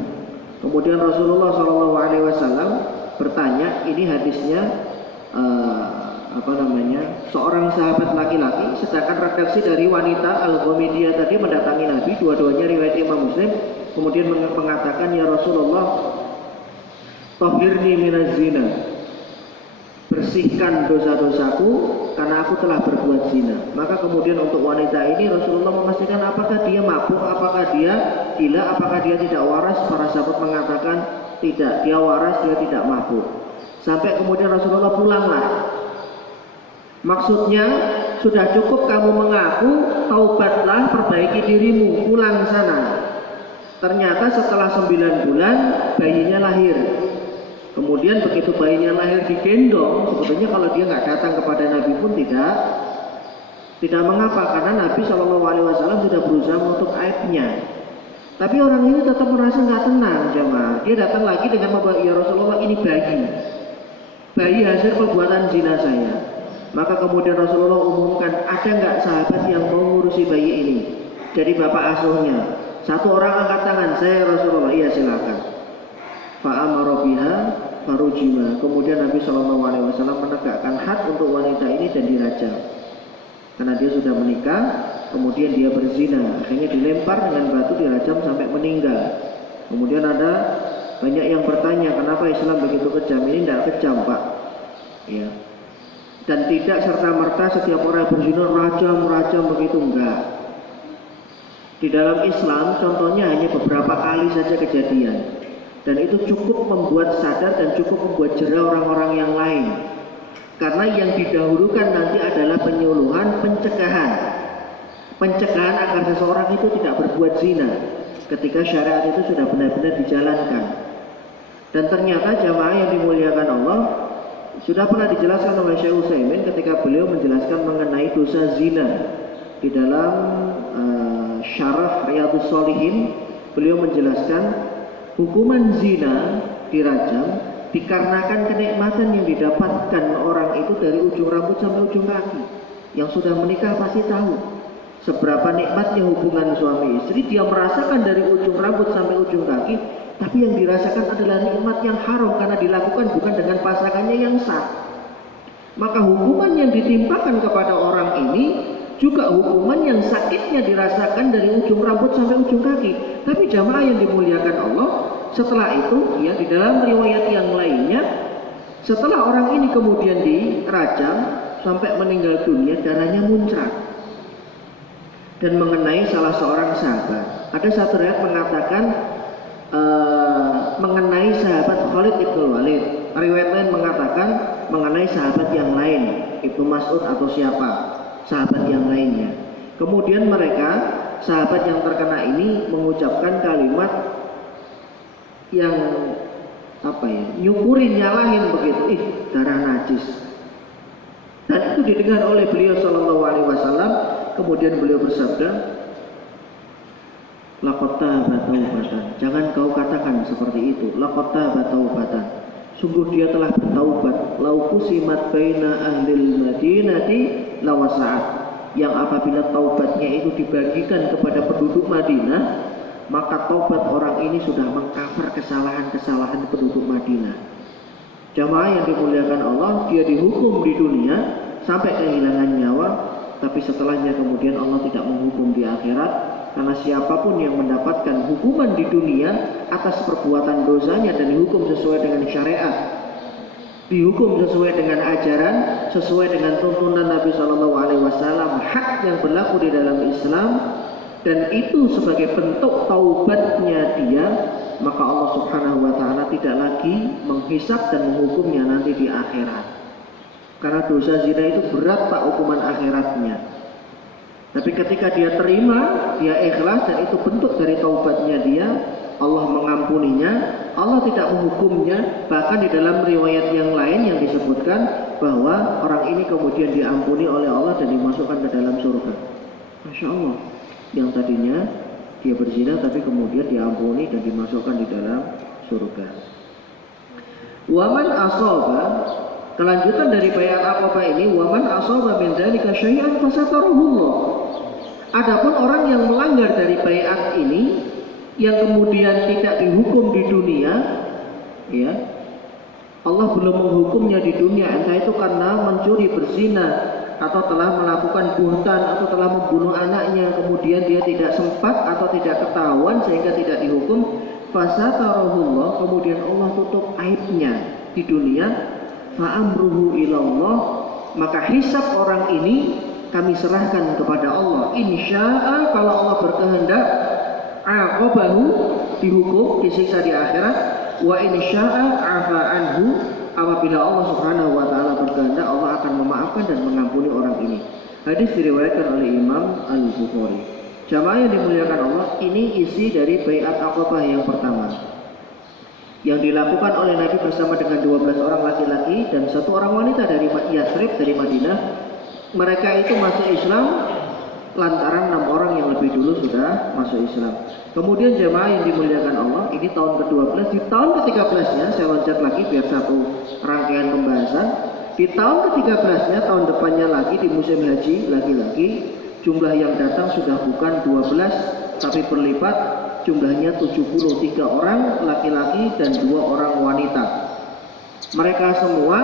Kemudian Rasulullah SAW bertanya, ini hadisnya seorang sahabat laki-laki, sedangkan redaksi dari wanita Al-Ghamidiyah tadi mendatangi Nabi, dua-duanya riwayat Imam Muslim, kemudian mengatakan, ya Rasulullah, tahhirni minaz zina, bersihkan dosa-dosaku karena aku telah berbuat zina. Maka kemudian untuk wanita ini Rasulullah memastikan apakah dia mabuk, apakah dia gila, apakah dia tidak waras. Para sahabat mengatakan tidak, dia waras, dia tidak mabuk. Sampai kemudian Rasulullah pulanglah. Maksudnya sudah cukup kamu mengaku, taubatlah, perbaiki dirimu, pulang sana. Ternyata setelah 9 bulan bayinya lahir. Kemudian begitu bayinya lahir digendong, sebetulnya kalau dia nggak datang kepada Nabi pun tidak mengapa, karena Nabi SAW sudah berusaha menutup aibnya. Tapi orang ini tetap merasa nggak tenang, jemaah. Dia datang lagi dengan membawa, ya Rasulullah, ini bayi hasil perbuatan zina saya. Maka kemudian Rasulullah umumkan, ada nggak sahabat yang mau ngurusi bayi ini? Jadi bapak asuhnya. Satu orang angkat tangan, saya Rasulullah, iya silakan. Fa'amara biha farujima. Kemudian Nabi SAW menegakkan had untuk wanita ini dan dirajam. Karena dia sudah menikah, kemudian dia berzina, akhirnya dilempar dengan batu, dirajam sampai meninggal. Kemudian ada banyak yang bertanya, kenapa Islam begitu kejam? Ini tidak kejam, Pak. Ya. Dan tidak serta-merta setiap orang berzina rajam begitu, enggak. Di dalam Islam contohnya hanya beberapa kali saja kejadian. Dan itu cukup membuat sadar dan cukup membuat jera orang-orang yang lain. Karena yang didahulukan nanti adalah penyuluhan, pencegahan. Pencegahan agar seseorang itu tidak berbuat zina ketika syariat itu sudah benar-benar dijalankan. Dan ternyata jamaah yang dimuliakan Allah, sudah pernah dijelaskan oleh Syekh Utsaimin ketika beliau menjelaskan mengenai dosa zina. Di dalam Syarah Riyadhus Shalihin, beliau menjelaskan hukuman zina dirajam dikarenakan kenikmatan yang didapatkan orang itu dari ujung rambut sampai ujung kaki. Yang sudah menikah pasti tahu seberapa nikmatnya hubungan suami istri. Dia merasakan dari ujung rambut sampai ujung kaki, tapi yang dirasakan adalah nikmat yang haram karena dilakukan bukan dengan pasangannya yang sah. Maka hukuman yang ditimpakan kepada orang ini juga hukuman yang sakitnya dirasakan dari ujung rambut sampai ujung kaki. Tapi jamaah yang dimuliakan Allah, setelah itu ya di dalam riwayat yang lainnya, setelah orang ini kemudian dirajam sampai meninggal dunia, darahnya muncrat. Dan mengenai salah seorang sahabat, ada satu riwayat mengatakan mengenai sahabat Khalid ibn Walid. Riwayat lain mengatakan mengenai sahabat yang lain, Ibnu Mas'ud atau siapa, sahabat yang lainnya. Kemudian mereka, sahabat yang terkena ini mengucapkan kalimat yang nyukurin, nyalahin begitu, darah najis. Dan itu didengar oleh beliau Shallallahu Alaihi Wasallam. Kemudian beliau bersabda, laqad taba taubatan. Jangan kau katakan seperti itu. Laqad taba taubatan. Sungguh dia telah bertaubat. Lau qusimat baina ahlil madinati lawasa'at. Yang apabila taubatnya itu dibagikan kepada penduduk Madinah, maka taubat orang ini sudah mengcover kesalahan-kesalahan penduduk Madinah. Jamaah yang dimuliakan Allah, dia dihukum di dunia sampai kehilangan nyawa, tapi setelahnya kemudian Allah tidak menghukum di akhirat. Karena siapapun yang mendapatkan hukuman di dunia atas perbuatan dosanya dan dihukum sesuai dengan syariat, dihukum sesuai dengan ajaran, sesuai dengan tuntunan Nabi SAW, hak yang berlaku di dalam Islam, dan itu sebagai bentuk taubatnya dia, maka Allah Subhanahu wa Ta'ala tidak lagi menghisab dan menghukumnya nanti di akhirat. Karena dosa zina itu berat Pak hukuman akhiratnya. Tapi ketika dia terima, dia ikhlas, dan itu bentuk dari taubatnya dia, Allah mengampuninya, Allah tidak menghukumnya. Bahkan di dalam riwayat yang lain yang disebutkan bahwa orang ini kemudian diampuni oleh Allah dan dimasukkan ke dalam surga. Masya Allah. Yang tadinya dia berzina tapi kemudian diampuni dan dimasukkan di dalam surga. Waman asoba, kelanjutan dari bayat Aqabah ini, waman asoba min dzalika syai'an fasataruhullah. Adapun orang yang melanggar dari bayat ini, yang kemudian tidak dihukum di dunia, ya, Allah belum menghukumnya di dunia, entah itu karena mencuri, berzina, atau telah melakukan buhtan, atau telah membunuh anaknya, kemudian dia tidak sempat atau tidak ketahuan sehingga tidak dihukum, fasatarahullah, kemudian Allah tutup aibnya di dunia, fa'amruhu ilallah, maka hisab orang ini kami serahkan kepada Allah. Insya'a, kalau Allah berkehendak, aqabahu, dihukum, disiksa di akhirat, wa insya'a afa anhu, apabila Allah Subhanahu wa taala berkehendak, Allah akan memaafkan dan mengampuni orang ini. Hadis diriwayatkan oleh Imam Al-Bukhari. Jamaah yang dimuliakan Allah, ini isi dari baiat Aqabah yang pertama, yang dilakukan oleh Nabi bersama dengan 12 orang laki-laki dan 1 orang wanita dari Yathrib, dari Madinah. Mereka itu masuk Islam lantaran 6 orang yang lebih dulu sudah masuk Islam. Kemudian jemaah yang dimuliakan Allah, ini tahun ke-12. Di tahun ke-13-nya, saya loncat lagi biar satu rangkaian pembahasan. Di tahun ke-13-nya, tahun depannya lagi, di musim haji lagi-lagi, jumlah yang datang sudah bukan 12 tapi berlipat, jumlahnya 73 orang laki-laki dan 2 orang wanita. Mereka semua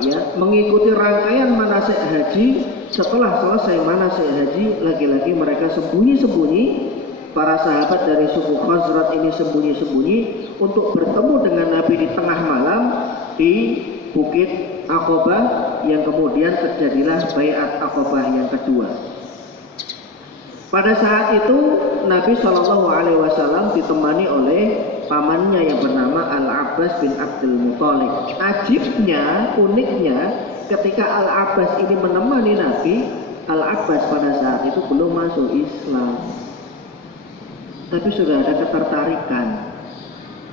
ya mengikuti rangkaian manasik haji. Setelah selesai manasik haji, lagi-lagi mereka sembunyi-sembunyi. Para sahabat dari suku Khazraj ini sembunyi-sembunyi untuk bertemu dengan Nabi di tengah malam di Bukit Aqabah, yang kemudian terjadilah baiat Aqabah yang kedua. Pada saat itu Nabi SAW ditemani oleh pamannya yang bernama Al-Abbas bin Abdul Muthalib. Ajibnya, uniknya, ketika Al-Abbas ini menemani Nabi, Al-Abbas pada saat itu belum masuk Islam, tapi sudah ada ketertarikan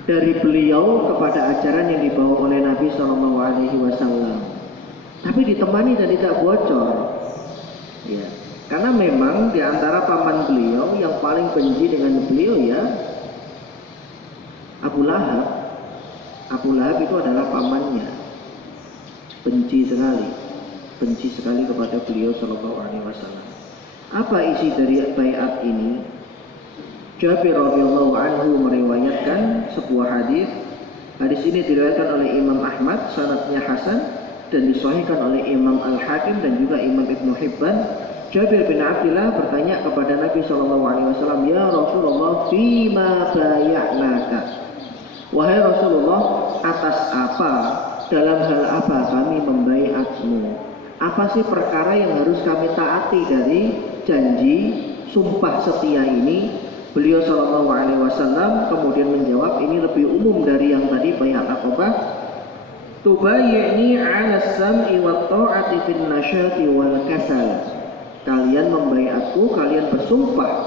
dari beliau kepada ajaran yang dibawa oleh Nabi SAW. Tapi ditemani dan tidak bocor, ya. Karena memang di antara paman beliau yang paling benci dengan beliau ya Abu Lahab. Abu Lahab itu adalah pamannya. Benci sekali kepada beliau sallallahu alaihi wasallam. Apa isi dari baiat ini? Jabir radhiyallahu anhu meriwayatkan sebuah hadis. Hadis ini diriwayatkan oleh Imam Ahmad, sanadnya hasan, dan disahihkan oleh Imam Al-Hakim dan juga Imam Ibnu Hibban. Jabir bin Abdullah bertanya kepada Nabi SAW, ya Rasulullah, fima baya'naka, wahai Rasulullah, atas apa, dalam hal apa kami membaiatmu? Apa sih perkara yang harus kami taati dari janji sumpah setia ini? Beliau SAW kemudian menjawab, ini lebih umum dari yang tadi baiat Aqabah. Tubayyi'ni 'ala as-sam'i wat ta'ati fil nasyati wal kasal. Kalian membaiatku, kalian bersumpah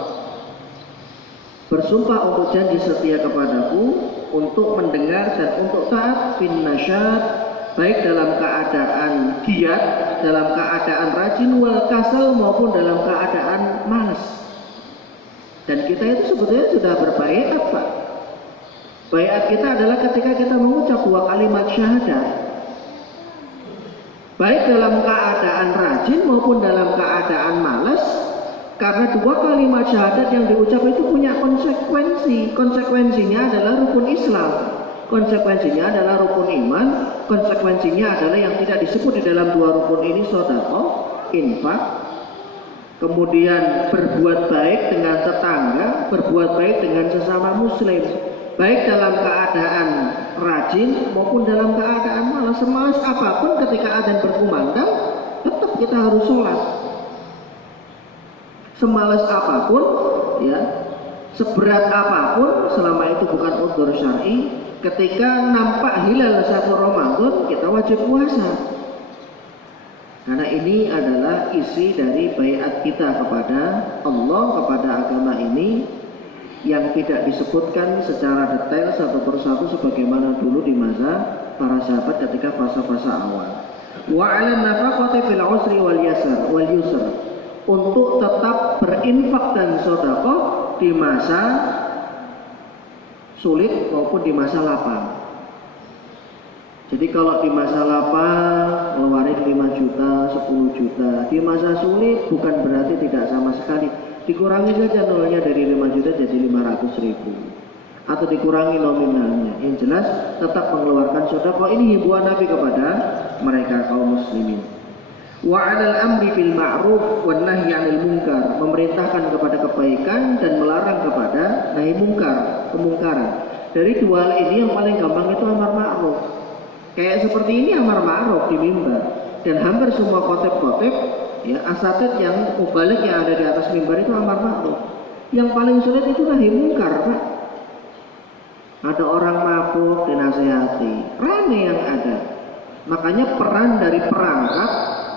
untuk janji setia kepadaku, untuk mendengar dan untuk taat fin nasyat, baik dalam keadaan giat, dalam keadaan rajin, wal kasal, maupun dalam keadaan malas. Dan kita itu sebetulnya sudah berbaiat, Pak. Baiat kita adalah ketika kita mengucap 2 kalimat syahadat, baik dalam keadaan rajin maupun dalam keadaan malas, karena 2 kalimat syahadat yang diucap itu punya konsekuensi. Konsekuensinya adalah rukun Islam, konsekuensinya adalah rukun iman, konsekuensinya adalah yang tidak disebut di dalam 2 rukun ini, sedekah, infak, kemudian berbuat baik dengan tetangga, berbuat baik dengan sesama muslim, baik dalam keadaan rajin maupun dalam keadaan malas. Semalas apapun ketika adzan berkumandang, tetap kita harus sholat. Semalas apapun, ya, seberat apapun, selama itu bukan udzur syar'i, ketika nampak hilal 1 Ramadan, kita wajib puasa. Karena ini adalah isi dari baiat kita kepada Allah, kepada agama ini, yang tidak disebutkan secara detail satu persatu sebagaimana dulu di masa para sahabat ketika fase-fase awal. Wa 'ala nafaqati fil 'usri wal yusr, untuk tetap berinfak dan sedekah di masa sulit maupun di masa lapang. Jadi kalau di masa lapang ngeluarin 5 juta, 10 juta, di masa sulit bukan berarti tidak sama sekali. Dikurangi saja nolnya dari 5 juta jadi 500.000. atau dikurangi nominalnya. Yang jelas tetap mengeluarkan sedekah. Ini himbauan Nabi kepada mereka kaum muslimin. Wa 'alal amri bil ma'ruf wan nahyi 'anil munkar, memerintahkan kepada kebaikan dan melarang kepada nahi munkar, kemungkaran. Dari dua hal ini yang paling gampang itu amar ma'ruf. Kayak seperti ini amar ma'ruf di mimbar, dan hampir semua khotib-khotib ya asatid yang mubalik yang ada di atas mimbar itu amar ma'ruf. Yang paling sulit itu nahi munkar, Pak. Ada orang mabuk dinasehati, rame yang ada. Makanya peran dari perangkat,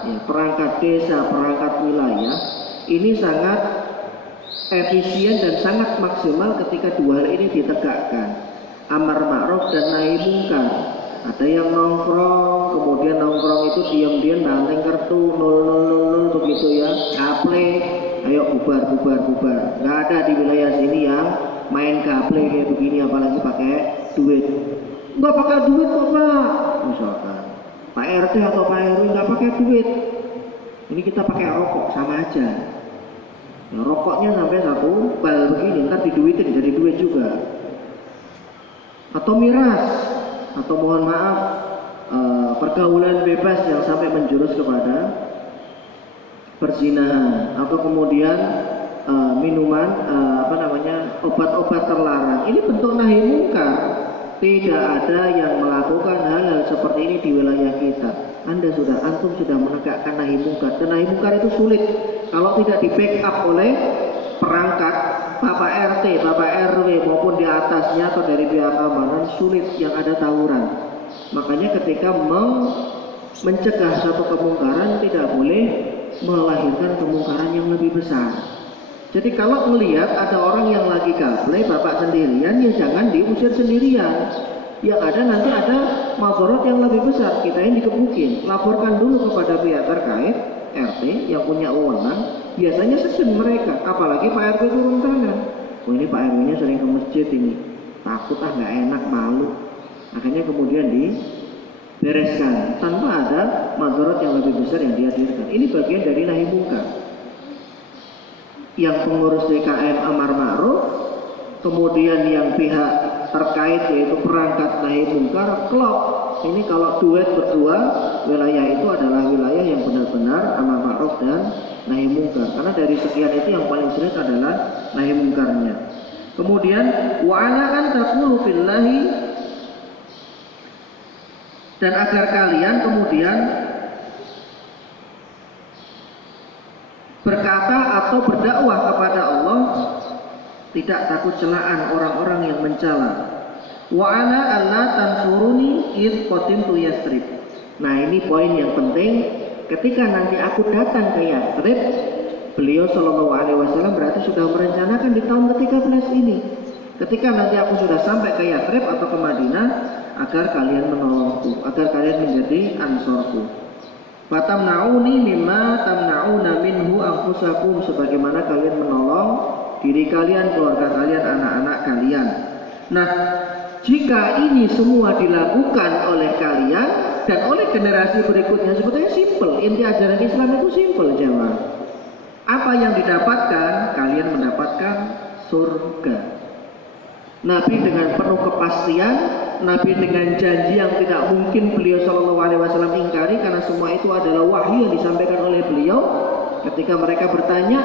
ya, perangkat desa, perangkat wilayah, ini sangat efisien dan sangat maksimal ketika dua hal ini ditegakkan. Amar ma'ruf dan nahi munkar. Ada yang nongkrong, kemudian nongkrong itu diam-diam banteng kartu 000 begitu ya, gaple, ayo bubar. Nggak ada di wilayah sini yang main gaple kayak begini, apalagi pakai duit. Nggak pakai duit kok Pak, misalkan Pak RT atau Pak RW nggak pakai duit. Ini kita pakai rokok sama aja. Nah, rokoknya sampai satu bal begini, ntar diduitin jadi duit juga. Atau miras, atau mohon maaf pergaulan bebas yang sampai menjurus kepada perzinahan, atau kemudian minuman obat-obat terlarang. Ini bentuk nahi munkar. Tidak ada yang melakukan hal-hal seperti ini di wilayah kita. Antum sudah menegakkan nahi munkar. Dan nahi munkar itu sulit kalau tidak di backup oleh perangkat Bapak RT, Bapak RW maupun di atasnya atau dari pihak keamanan, sulit, yang ada tawuran. Makanya ketika mencegah satu kemungkaran tidak boleh melahirkan kemungkaran yang lebih besar. Jadi kalau melihat ada orang yang lagi gaple, Bapak sendirian, ya jangan diusir sendirian. Yang ada nanti ada maborot yang lebih besar, kita yang dikebukin. Laporkan dulu kepada pihak terkait, RT yang punya wewenang. Biasanya sesen mereka, apalagi Pak RT turun tangan. Oh ini Pak RW-nya sering ke masjid ini, takut nggak enak, malu. Akhirnya kemudian dibereskan tanpa ada maborot yang lebih besar yang dihadirkan. Ini bagian dari nahi munkar. Yang pengurus DKM amar ma'ruf, kemudian yang pihak terkait yaitu perangkat nahi munkar klop. Ini kalau duet berdua, wilayah itu adalah wilayah yang benar-benar amar ma'ruf dan nahi munkar. Karena dari sekian itu yang paling sulit adalah nahi munkarnya. Kemudian wa'ala an taqulu fillahi, dan agar kalian kemudian berkata atau berdakwah kepada Allah, tidak takut celaan orang-orang yang mencela. Wa ana alla tansuruni id qatimtu Yathrib. Nah, ini poin yang penting. Ketika nanti aku datang ke Yathrib, beliau sallallahu alaihi wasallam berarti sudah merencanakan di tahun ke-13 ini. Ketika nanti aku sudah sampai ke Yathrib atau ke Madinah, agar kalian menolongku, agar kalian menjadi ansorku. Fatamna'uni mimma tamna'una minhu anfusakum, sebagaimana kalian menolong diri kalian, keluarga kalian, anak-anak kalian. Nah, jika ini semua dilakukan oleh kalian dan oleh generasi berikutnya, sebetulnya simple. Inti ajaran Islam itu simple, jemaah. Apa yang didapatkan? Kalian mendapatkan surga. Nabi dengan penuh kepastian, Nabi dengan janji yang tidak mungkin beliau sallallahu alaihi wasallam ingkari, karena semua itu adalah wahyu yang disampaikan oleh beliau. Ketika mereka bertanya,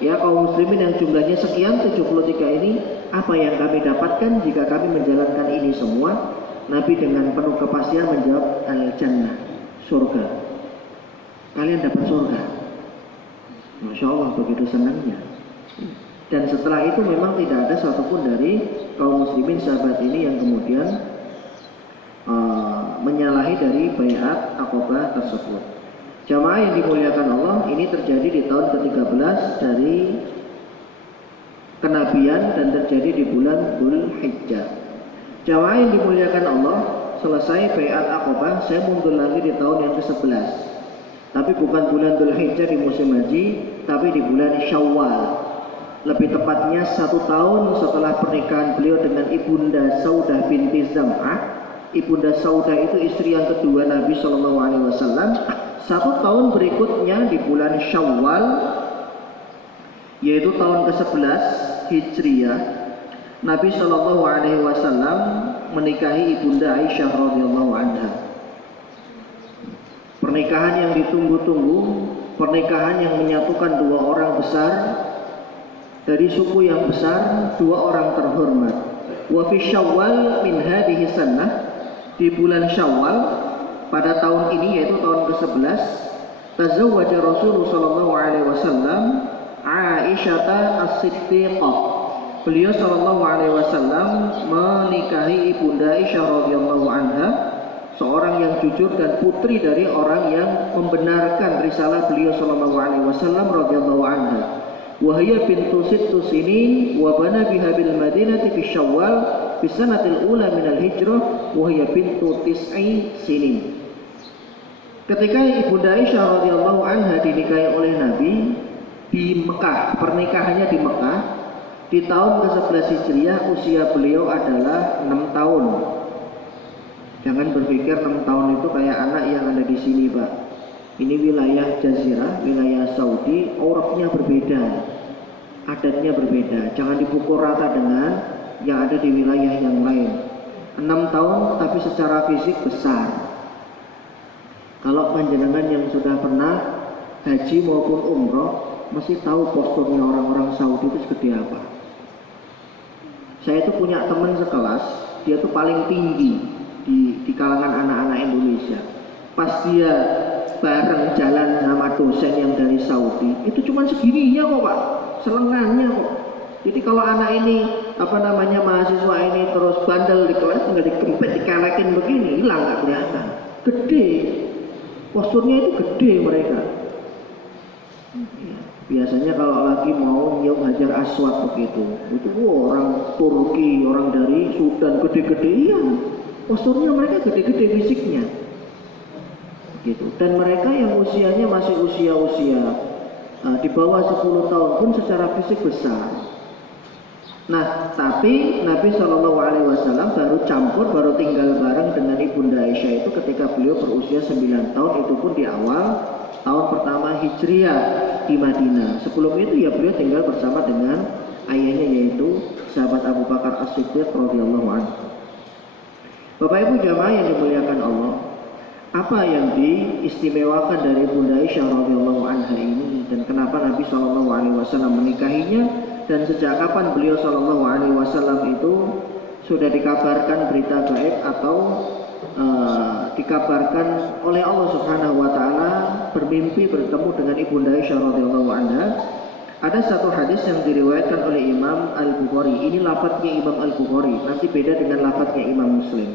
ya kaum muslimin yang jumlahnya sekian 73 ini, apa yang kami dapatkan jika kami menjalankan ini semua? Nabi dengan penuh kepastian menjawab, al-jannah, surga. Kalian dapat surga. Masya Allah, begitu senangnya. Dan setelah itu memang tidak ada satupun dari kaum muslimin sahabat ini yang kemudian menyalahi dari baiat Aqabah tersebut. Jamaah yang dimuliakan Allah, ini terjadi di tahun ke-13 dari kenabian dan terjadi di bulan Dzulhijjah. Jamaah yang dimuliakan Allah, selesai baiat Aqabah, saya mundur lagi di tahun yang ke-11. Tapi bukan bulan Dzulhijjah di musim haji, tapi di bulan Syawal. Lebih tepatnya 1 tahun setelah pernikahan beliau dengan Ibunda Saudah binti Zam'ah. Ibunda Saudah itu istri yang kedua Nabi Shallallahu Alaihi Wasallam. 1 tahun berikutnya di bulan Syawal, yaitu tahun ke-11 Hijriyah, Nabi Shallallahu Alaihi Wasallam menikahi ibunda Aisyah radhiyallahu anha. Pernikahan yang ditunggu-tunggu, pernikahan yang menyatukan dua orang besar dari suku yang besar, dua orang terhormat. Wa fi Syawal min hadhihi sannah, di bulan Syawal pada tahun ini yaitu tahun ke-11, tazawwaja Rasulullah sallallahu alaihi wasallam Aisyah as-Siddiqah. Beliau sallallahu alaihi wasallam menikahi ibunda Aisyah radhiyallahu anha, seorang yang jujur dan putri dari orang yang membenarkan risalah beliau sallallahu alaihi wasallam radhiyallahu anha. Wahia bintu sittu sinin wa bana biha bil madinati fi Syawal fi sanatil ula min al hijrah wahia bintu tis'i sinin. Ketika ibunda Aisyah radhiyallahu anha dinikahi oleh Nabi di Mekah, pernikahannya di Mekah di tahun ke-11 Hijriah, usia beliau adalah 6 tahun. Jangan berpikir 6 tahun itu kayak anak yang ada di sini, Pak. Ini wilayah Jazirah, wilayah Saudi, urufnya berbeda, adatnya berbeda. Jangan dipukul rata dengan yang ada di wilayah yang lain. 6 tahun tapi secara fisik besar. Kalau panjenengan yang sudah pernah haji maupun umroh, mesti tahu posturnya orang-orang Saudi itu segede apa. Saya itu punya teman sekelas, dia tuh paling tinggi di kalangan anak-anak Indonesia. Pas dia bareng jalan sama dosen yang dari Saudi, itu cuma segininya kok Pak, selengannya kok. Jadi kalau anak ini mahasiswa ini terus bandel di kelas, tinggal dikempet, dikelekin begini, hilang nggak kelihatan. Gede, posturnya itu gede mereka. Biasanya kalau lagi mau nyium Hajar Aswad begitu, itu orang Turki, orang dari Sudan gede-gede, iya, posturnya mereka gede-gede fisiknya. Gitu. Dan mereka yang usianya masih usia-usia di bawah 10 tahun pun secara fisik besar. Nah, tapi Nabi Shallallahu Alaihi Wasallam baru tinggal bareng dengan ibunda Aisyah itu ketika beliau berusia 9 tahun, itu pun di awal tahun pertama Hijriah di Madinah. Sebelum itu ya beliau tinggal bersama dengan ayahnya, yaitu sahabat Abu Bakar As-Siddiq radhiyallahu anhu. Bapak Ibu jamaah yang dimuliakan Allah, apa yang diistimewakan dari Bunda Aisyah radhiyallahu anha ini, dan kenapa Nabi Shallallahu Alaihi Wasallam menikahinya, dan sejak kapan beliau Shallallahu Alaihi Wasallam itu sudah dikabarkan berita gaib atau dikabarkan oleh Allah Subhanahu Wa Taala bermimpi bertemu dengan ibunda Aisyah radhiyallahu anha. Ada satu hadis yang diriwayatkan oleh Imam Al-Bukhari. Ini lafadznya Imam Al-Bukhari, nanti beda dengan lafadznya Imam Muslim.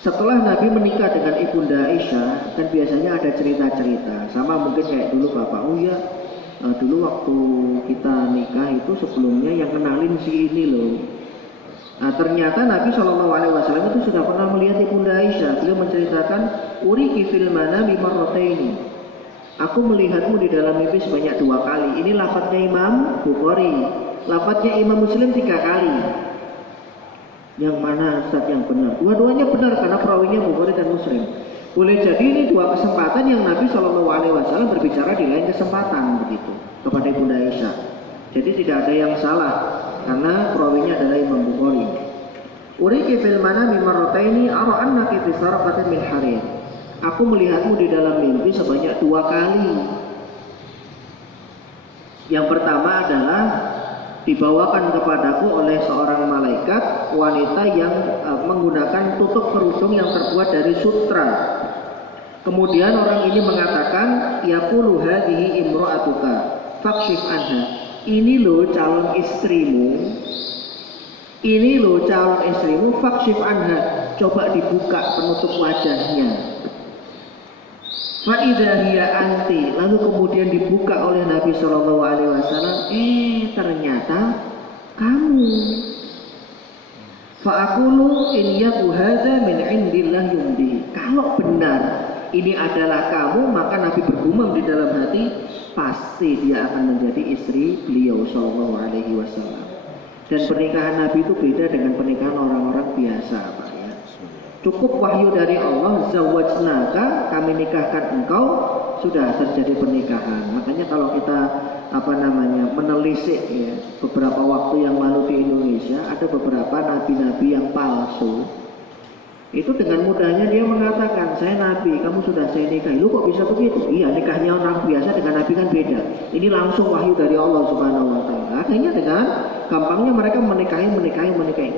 Setelah Nabi menikah dengan ibunda Aisyah, kan biasanya ada cerita-cerita, sama mungkin kayak dulu Bapak, oh ya, dulu waktu kita nikah itu sebelumnya yang kenalin si ini loh. Nah, ternyata Nabi Shallallahu Alaihi Wasallam itu sudah pernah melihat ibunda Aisyah. Beliau menceritakan, uriki fil manami marrataini. Aku melihatmu di dalam mimpi sebanyak 2 kali. Ini lafadznya Imam Bukhari, lafadznya Imam Muslim 3 kali. Yang mana Ustaz yang benar? Dua-duanya benar karena perawinya Bukhari dan Muslim. Boleh jadi ini 2 kesempatan yang Nabi Shallallahu Alaihi Wasallam berbicara di lain kesempatan begitu kepada ibunda Aisyah. Jadi tidak ada yang salah karena perawinya adalah Imam Bukhari. Uriki fil manami marrataini ara annaki fi sarqatin min harir. Aku melihatmu di dalam mimpi sebanyak 2 kali. Yang pertama adalah dibawakan kepadaku oleh seorang malaikat wanita yang menggunakan tutup kerudung yang terbuat dari sutra. Kemudian orang ini mengatakan, yaqulu hadhihi imra'atuka fakshif anha. Ini loh calon istrimu. Ini loh calon istrimu, fakshif anha. Coba dibuka penutup wajahnya. Fa idza hiya anti, lalu kemudian dibuka oleh Nabi Shallallahu Alaihi Wasallam, ternyata kamu. Fa aqulu in yaku hadza min indillah yumdi. Kalau benar ini adalah kamu, maka Nabi bergumam di dalam hati, pasti dia akan menjadi istri beliau Shallallahu Alaihi Wasallam. Dan pernikahan Nabi itu beda dengan pernikahan orang-orang biasa, Pak. Cukup wahyu dari Allah, zawajnaka, kami nikahkan engkau, sudah terjadi pernikahan. Makanya kalau kita menelisik ya, beberapa waktu yang lalu di Indonesia, ada beberapa nabi-nabi yang palsu. Itu dengan mudahnya dia mengatakan, saya nabi, kamu sudah saya nikahi. Lu kok bisa begitu? Iya, nikahnya orang biasa dengan nabi kan beda. Ini langsung wahyu dari Allah Subhanahu wa taala. Akhirnya dengan gampangnya mereka menikahi,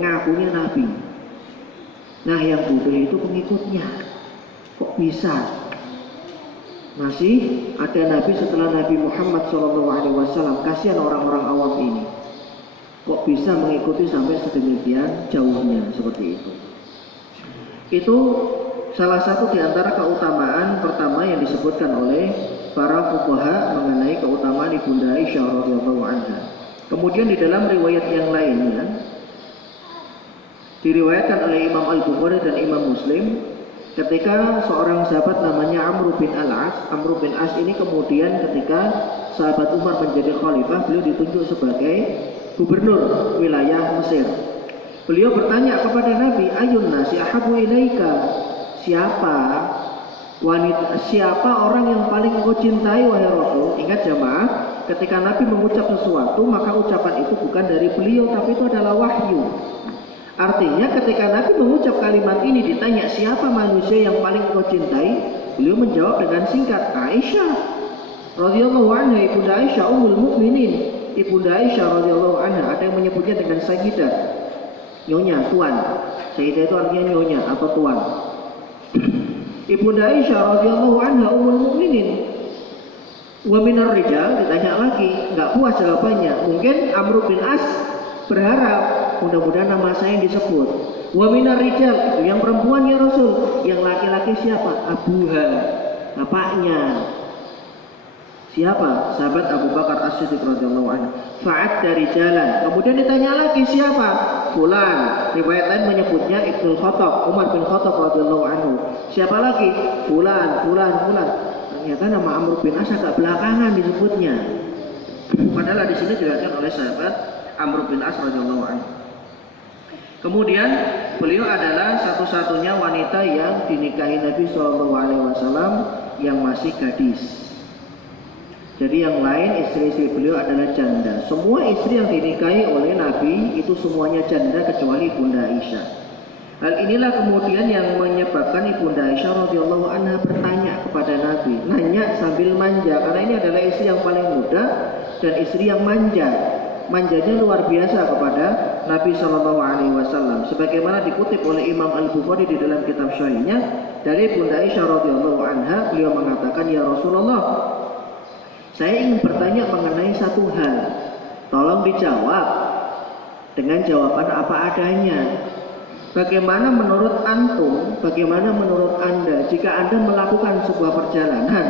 ngakunya nabi. Nah, yang bodoh itu pengikutnya. Kok bisa? Masih ada nabi setelah Nabi Muhammad SAW. Kasihan orang-orang awam ini. Kok bisa mengikuti sampai sedemikian jauhnya seperti itu? Itu salah satu di antara keutamaan pertama yang disebutkan oleh para fuqaha mengenai keutamaan Ibunda Aisyah radhiyallahu anha. Kemudian di dalam riwayat yang lainnya diriwayatkan oleh Imam Al-Bukhari dan Imam Muslim ketika seorang sahabat namanya Amr bin As ini kemudian ketika sahabat Umar menjadi khalifah, beliau ditunjuk sebagai gubernur wilayah Mesir. Beliau bertanya kepada Nabi, ayun nasi ahabu ilaika, siapa orang yang paling engkau cintai wahai Rasul? Ingat jamaah, ketika Nabi mengucap sesuatu maka ucapan itu bukan dari beliau tapi itu adalah wahyu. Artinya ketika Nabi mengucap kalimat ini ditanya siapa manusia yang paling engkau cintai, beliau menjawab dengan singkat, Aisyah radhiyallahu anha, Ibunda Aisyah ummul mukminin. Ibunda Aisyah radhiyallahu anha, ada yang menyebutnya dengan sayyidah, nyonya, tuan. Sayyidah itu artinya nyonya atau tuan. Ibunda Aisyah radhiyallahu anha ummul mukminin. Wa minar rijal, ditanya lagi, enggak puas jawabannya. Mungkin Amr bin As berharap mudah-mudahan nama saya yang disebut. Wa minar rijal, itu yang perempuan ya Rasul. Yang laki-laki siapa? Abuha, bapaknya. Siapa? Sahabat Abu Bakar As-Siddiq radhiyallahu anhu. Fa'ad dari jalan. Kemudian ditanya lagi siapa? Fulan. Riwayat lain menyebutnya Ibnu Khattab, Umar bin Khattab radhiyallahu anhu. Siapa lagi? Fulan. Ternyata nama Amr bin As agak belakangan disebutnya. Padahal di sini dijelaskan oleh sahabat Amr bin As radhiyallahu anhu. Kemudian beliau adalah satu-satunya wanita yang dinikahi Nabi SAW yang masih gadis. Jadi yang lain istri-istri beliau adalah janda. Semua istri yang dinikahi oleh Nabi itu semuanya janda kecuali Ibunda Aisyah. Hal inilah kemudian yang menyebabkan Ibunda Aisyah radhiyallahu anha bertanya kepada Nabi, nanya sambil manja, karena ini adalah istri yang paling muda dan istri yang manja. Manjanya luar biasa kepada Nabi SAW. Sebagaimana dikutip oleh Imam Al-Bukhari di dalam kitab Syahihnya dari Ibunda Aisyah radhiyallahu anha, beliau mengatakan, ya Rasulullah, saya ingin bertanya mengenai satu hal. Tolong dijawab dengan jawaban apa adanya. Bagaimana menurut antum, bagaimana menurut Anda jika Anda melakukan sebuah perjalanan,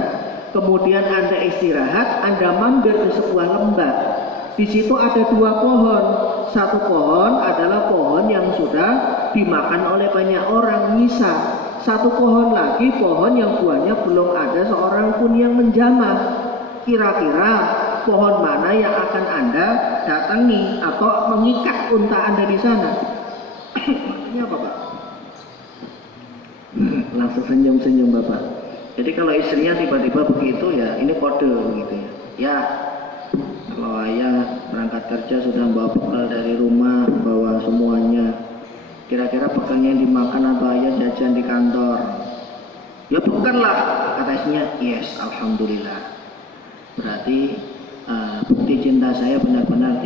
kemudian Anda istirahat, Anda mampir ke sebuah lembah. Di situ ada dua pohon. Satu pohon adalah pohon yang sudah dimakan oleh banyak orang, nyisa. Satu pohon lagi, pohon yang buahnya belum ada seorang pun yang menjamah. Kira-kira pohon mana yang akan Anda datangi atau mengikat unta Anda di sana? Ini apa, Pak? Langsung senyum-senyum Bapak. Jadi kalau istrinya tiba-tiba begitu ya, ini kode begitu ya. Ya, kalau ayah berangkat kerja sudah bawa bekal dari rumah, bawa semuanya. Kira-kira bekalnya yang dimakan atau ayah jajan di kantor? Ya bukanlah, kata istrinya. Yes, alhamdulillah. Berarti bukti cinta saya benar-benar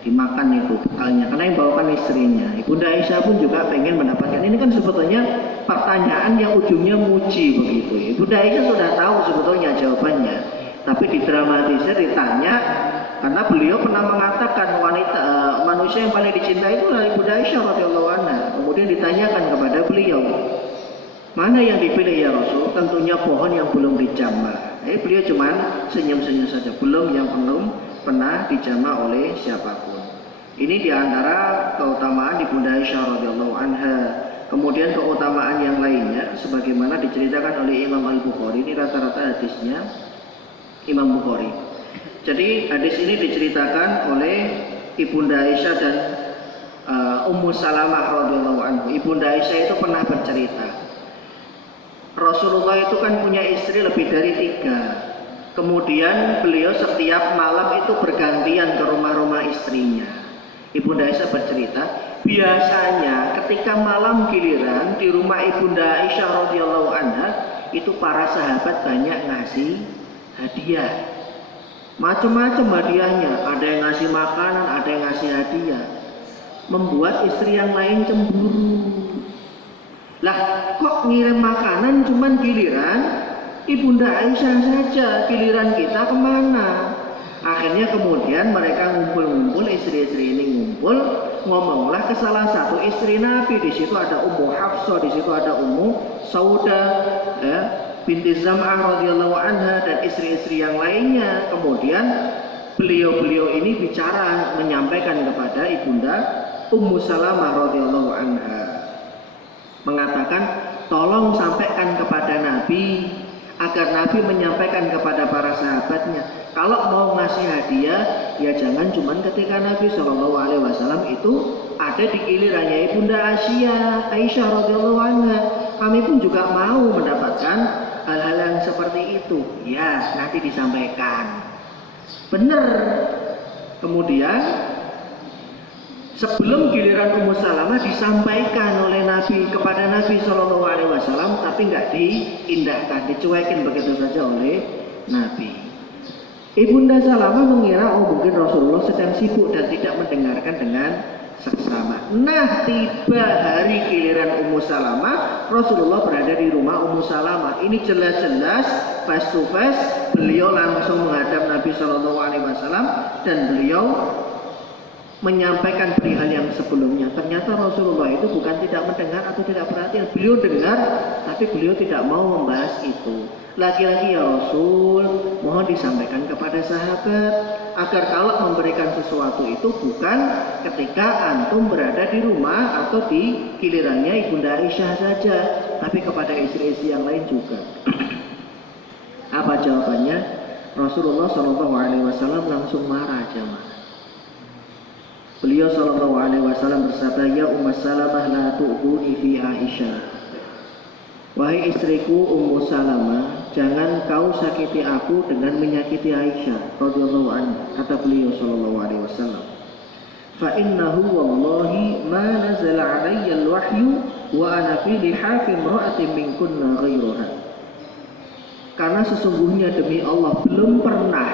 dimakan itu bekalnya, karena yang bawakan istrinya. Ibunda Aisyah pun juga pengen mendapatkan. Ini kan sebetulnya pertanyaan yang ujungnya muji begitu. Ibunda Aisyah sudah tahu sebetulnya jawabannya, tapi didramatisir, ditanya karena beliau pernah mengatakan manusia yang paling dicintai itu adalah Ibunda Aisyah radhiyallahu anha. Kemudian ditanyakan kepada beliau, mana yang dipilih ya Rasul? Tentunya pohon yang belum dijamah. Beliau cuma senyum-senyum saja, belum pernah dijamah oleh siapapun. Ini diantara keutamaan Ibunda Aisyah radhiyallahu anha. Kemudian keutamaan yang lainnya, sebagaimana diceritakan oleh Imam Al-Bukhari, ini rata-rata hadisnya Imam Bukhari. Jadi hadis ini diceritakan oleh Ibunda Aisyah dan Ummu Salamah radhiyallahu anha. Ibunda Aisyah itu pernah bercerita, Rasulullah itu kan punya istri lebih dari 3. Kemudian beliau setiap malam itu bergantian ke rumah-rumah istrinya. Ibunda Aisyah bercerita, biasanya ketika malam giliran di rumah Ibunda Aisyah radhiyallahu anha, itu para sahabat banyak ngasih hadiah. Macam-macam hadiahnya, ada yang ngasih makanan, ada yang ngasih hadiah. Membuat istri yang lain cemburu. Lah, kok ngirim makanan cuman giliran Ibunda Aisyah saja, giliran kita kemana? Akhirnya kemudian mereka ngumpul-ngumpul, istri-istri ini ngumpul, ngomonglah ke salah satu istri Nabi. Di situ ada Ummu Hafsah, di situ ada Ummu Sauda, ya, binti Zam'ah radhiyallahu anha dan istri-istri yang lainnya. Kemudian beliau-beliau ini bicara menyampaikan kepada Ibunda Ummu Salamah radhiyallahu anha, mengatakan tolong sampaikan kepada Nabi agar Nabi menyampaikan kepada para sahabatnya, kalau mau ngasih hadiah ya jangan cuma ketika Nabi SAW itu ada di gilirannya Ibunda Aisyah radhiyallahu anha. Kami pun juga mau mendapatkan hal-hal yang seperti itu. Ya, nanti disampaikan. Benar. Kemudian sebelum giliran Ummu Salamah disampaikan oleh Nabi kepada Nabi SAW, tapi nggak diindahkan, dicuekin begitu saja oleh Nabi. Ibunda Salamah mengira mungkin Rasulullah sedang sibuk dan tidak mendengarkan dengan seksama. Nah, tiba hari giliran Ummu Salamah, Rasulullah berada di rumah Ummu Salamah. Ini jelas-jelas face to face, beliau langsung menghadap Nabi SAW dan beliau menyampaikan perihal yang sebelumnya. Ternyata Rasulullah itu bukan tidak mendengar atau tidak perhatian. Beliau dengar, tapi beliau tidak mau membahas itu. Lagi-lagi ya Rasul, mohon disampaikan kepada sahabat agar kalau memberikan sesuatu itu bukan ketika antum berada di rumah atau di gilirannya Ibunda Aisyah saja, tapi kepada istri-istri yang lain juga. Apa jawabannya? Rasulullah SAW langsung marah jemaah. Beliau SAW bersabda, ya Ummu Salamah la tu'buni fi Aisyah. Wahai istriku Ummu Salamah, jangan kau sakiti aku dengan menyakiti Aisyah radhiyallahu anha. Kata beliau SAW, fa innahu wallahi ma nazala alayya al-wahyu wa ana fi lihafi imra'atin minkunna ghayruha. Karena sesungguhnya demi Allah belum pernah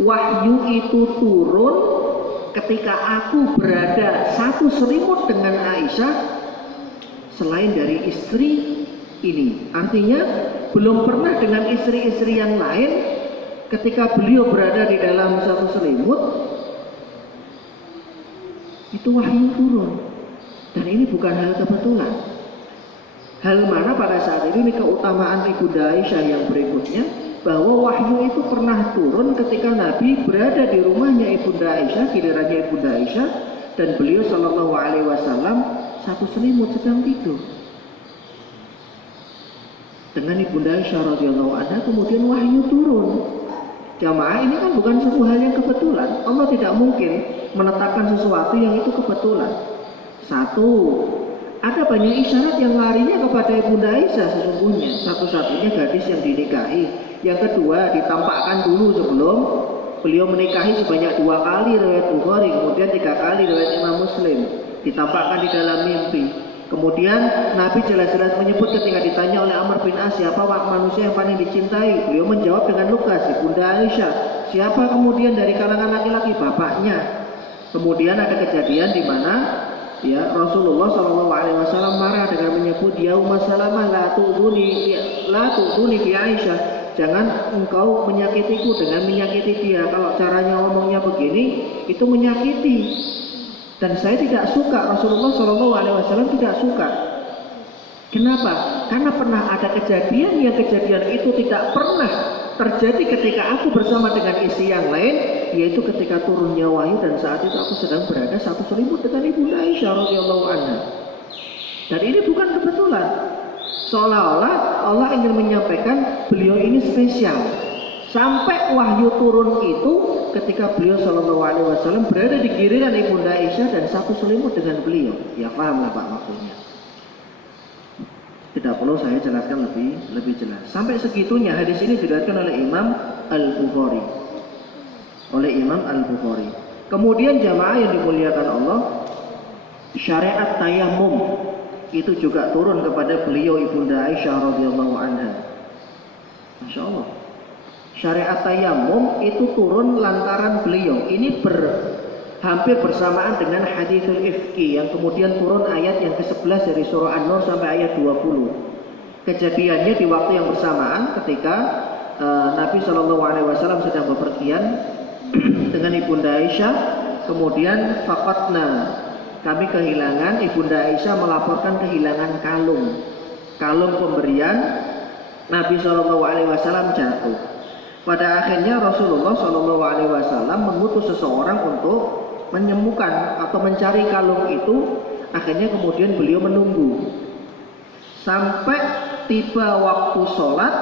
wahyu itu turun ketika aku berada satu selimut dengan Aisyah selain dari istri ini. Artinya belum pernah dengan istri-istri yang lain ketika beliau berada di dalam satu selimut itu wahyu turun. Dan ini bukan hal kebetulan. Hal mana pada saat ini keutamaan Ibunda Aisyah yang berikutnya, bahwa wahyu itu pernah turun ketika Nabi berada di rumahnya Ibunda Aisyah, gilirannya Ibunda Aisyah, dan beliau SAW satu selimut sedang tidur dengan Ibunda Aisyah radhiyallahu anha. Kemudian wahyu turun. Jamaah, ini kan bukan sesuatu hal yang kebetulan. Allah tidak mungkin menetapkan sesuatu yang itu kebetulan. Satu, ada banyak isyarat yang larinya kepada Ibunda Aisyah sesungguhnya. Satu-satunya gadis yang dinikahi. Yang kedua, ditampakkan dulu sebelum beliau menikahi sebanyak 2 kali riwayat Bukhari, kemudian 3 kali riwayat Imam Muslim. Ditampakkan di dalam mimpi. Kemudian Nabi jelas-jelas menyebut ketika ditanya oleh Amr bin As, siapa manusia yang paling dicintai? Beliau menjawab dengan lugas, Ibunda Aisyah. Siapa kemudian dari kalangan laki-laki? Bapaknya. Kemudian ada kejadian di mana ya Rasulullah SAW marah dengan menyebut, ya Ummu Salamah la tu'duni fi Aisyah. Jangan engkau menyakitiku dengan menyakiti dia. Kalau caranya ngomongnya begini, itu menyakiti. Dan saya tidak suka, Rasulullah SAW tidak suka. Kenapa? Karena pernah ada kejadian yang kejadian itu tidak pernah terjadi ketika aku bersama dengan istri yang lain, yaitu ketika turunnya wahyu dan saat itu aku sedang berada satu selimut dengan Ibunda Aisyah radhiyallahu anha. Dan ini bukan kebetulan. Seolah-olah Allah ingin menyampaikan beliau ini spesial. Sampai wahyu turun itu ketika beliau SAW berada di giliran Ibunda Aisyah dan satu selimut dengan beliau. Ya pahamlah Pak maksudnya. Tidak perlu saya jelaskan lebih jelas. Sampai segitunya hadis ini diriwayatkan oleh Imam Al-Bukhari. Kemudian jamaah yang dimuliakan Allah, syariat tayamum itu juga turun kepada beliau Ibunda Aisyah radhiyallahu anha. Masya Allah. Syariat tayamum itu turun lantaran beliau. Ini hampir bersamaan dengan haditsul ifki yang kemudian turun ayat yang ke-11 dari surah An-Nur sampai ayat 20. Kejadiannya di waktu yang bersamaan ketika Nabi SAW sedang bepergian dengan Ibunda Aisyah. Kemudian faqatna, kami kehilangan, Ibunda Aisyah melaporkan kehilangan kalung pemberian Nabi SAW jatuh. Pada akhirnya Rasulullah SAW mengutus seseorang untuk menemukan atau mencari kalung itu. Akhirnya kemudian beliau menunggu sampai tiba waktu sholat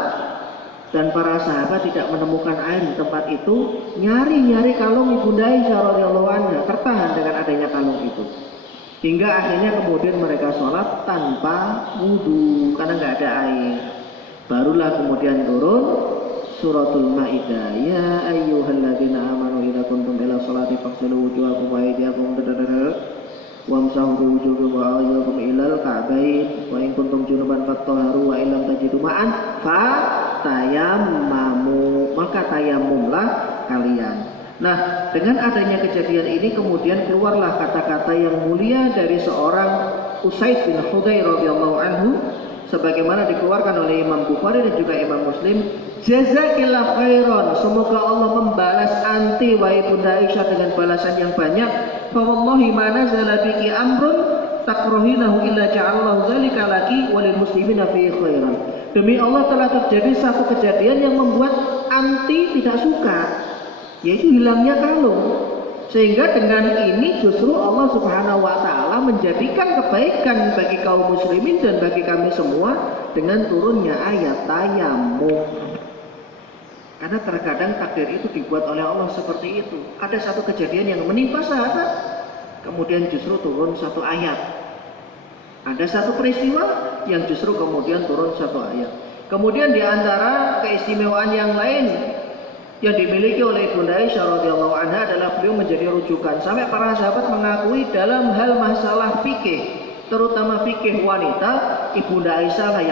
dan para sahabat tidak menemukan air di tempat itu. Nyari kalung Ibunda Aisyah radhiyallahu anha, tertahan dengan adanya kalung itu. Hingga akhirnya kemudian mereka sholat tanpa wudu karena nggak ada air. Barulah kemudian turun suratul Maidah, ya ayyuhalladzina amanu idza kuntum ila sholati faghsilu wujuhakum wa aydiyakum wamsahu bi wujuhikum wa aydiyakum ilal ka'bayn wa in kuntum junuban fattahharu wa illam tajidu ma'an fatayammamu, maka tayamumlah kalian. Nah, dengan adanya kejadian ini kemudian keluarlah kata-kata yang mulia dari seorang Usaid bin Hudayr radhiyallahu anhu, sebagaimana dikeluarkan oleh Imam Bukhari dan juga Imam Muslim. Jazakillah khairan, semoga Allah membalas anti wahai Bunda Aisyah dengan balasan yang banyak. Fa wallahi ma nazala biki amrun takrahinahu illa ja'alallahu dzalika laki walil muslimina fi khairan. Demi Allah telah terjadi satu kejadian yang membuat anti tidak suka, yaitu hilangnya kalung. Sehingga dengan ini justru Allah Subhanahu wa taala menjadikan kebaikan bagi kaum muslimin dan bagi kami semua dengan turunnya ayat tayamum. Karena terkadang takdir itu dibuat oleh Allah seperti itu. Ada satu kejadian yang menimpa sahabat, kemudian justru turun satu ayat. Ada satu peristiwa yang justru kemudian turun satu ayat. Kemudian di antara keistimewaan yang lain yang dimiliki oleh Ibunda Aisyah radhiyallahu anha adalah beliau menjadi rujukan. Sampai para sahabat mengakui dalam hal masalah fikih, terutama fikih wanita, Ibunda Aisyah lah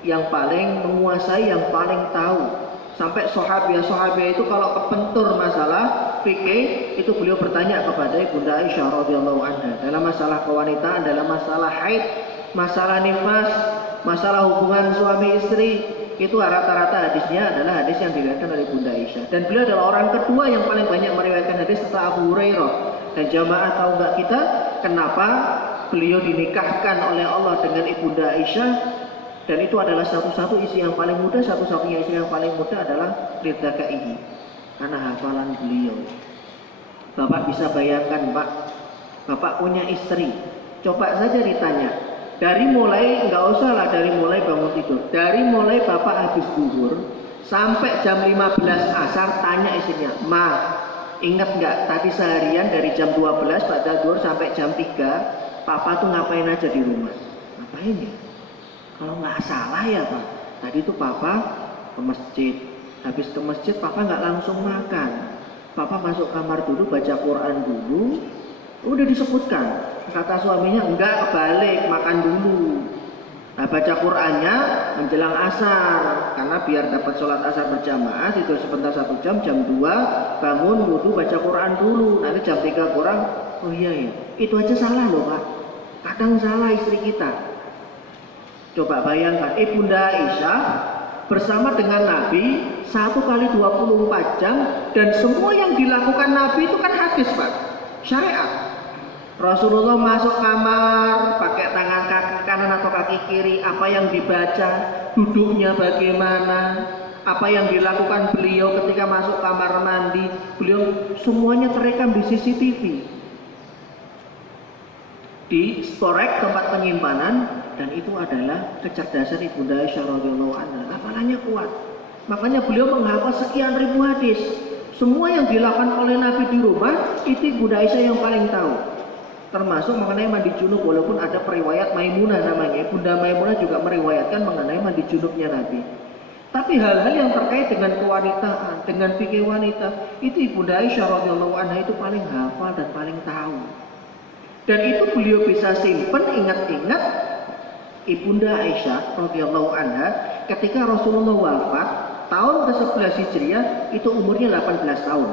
yang paling menguasai, yang paling tahu. Sampai sahabiah itu kalau kepentur masalah fikih itu beliau bertanya kepada Ibunda Aisyah radhiyallahu anha dalam masalah kewanitaan, dalam masalah haid, masalah nifas, masalah hubungan suami istri. Itu rata-rata hadisnya adalah hadis yang diriwayatkan oleh Bunda Aisyah. Dan beliau adalah orang kedua yang paling banyak meriwayatkan hadis setelah Abu Hurairah. Dan jamaah tahu nggak kita kenapa beliau dinikahkan oleh Allah dengan Ibunda Aisyah? Dan itu adalah satu-satu istri yang paling muda, satu-satunya istri yang paling muda adalah Ridhakaihi, karena hafalan beliau. Bapak bisa bayangkan, Pak, Bapak punya istri, coba saja ditanya, dari mulai, nggak usah lah dari mulai bangun tidur, dari mulai Bapak habis zuhur sampai jam 15 asar, tanya istrinya, Ma, ingat nggak tadi seharian dari jam 12 pada zuhur sampai jam 3 Papa tuh ngapain aja di rumah? Ngapain ya? Kalau nggak salah ya Pak, tadi tuh Papa ke masjid. Habis ke masjid Papa nggak langsung makan. Papa masuk kamar dulu, baca Quran dulu. Udah disebutkan. Kata suaminya, enggak, kebalik, makan dulu. Nah, baca Qurannya menjelang asar. Karena biar dapat sholat asar berjamaah, tidur sebentar 1 jam, jam 2 bangun, wudu, baca Quran dulu. Nanti jam 3 kurang, oh iya ya, itu aja salah loh Pak. Kadang salah istri kita. Coba bayangkan, Ibunda Aisyah bersama dengan Nabi 1 kali 24 jam, dan semua yang dilakukan Nabi itu kan hadis Pak, syariat. Rasulullah masuk kamar pakai tangan kaki kanan atau kaki kiri, apa yang dibaca, duduknya bagaimana, apa yang dilakukan beliau ketika masuk kamar mandi, beliau semuanya terekam di CCTV, di storage tempat penyimpanan. Dan itu adalah kecerdasan Ibunda Aisyah radhiyallahu anha. Hafalannya kuat. Makanya beliau menghafal sekian ribu hadis. Semua yang dilakukan oleh Nabi di rumah itu Ibunda Aisyah yang paling tahu. Termasuk mengenai mandi junub, walaupun ada periwayat Maimunah namanya. Bunda Maimunah juga meriwayatkan mengenai mandi junubnya Nabi. Tapi hal-hal yang terkait dengan kewanitaan, dengan fikih wanita, itu Ibunda Aisyah radhiyallahu anha itu paling hafal dan paling tahu. Dan itu beliau bisa simpen, ingat-ingat Ibunda Aisyah radhiyallahu anha ketika Rasulullah wafat tahun ke-11 Hijriah itu umurnya 18 tahun.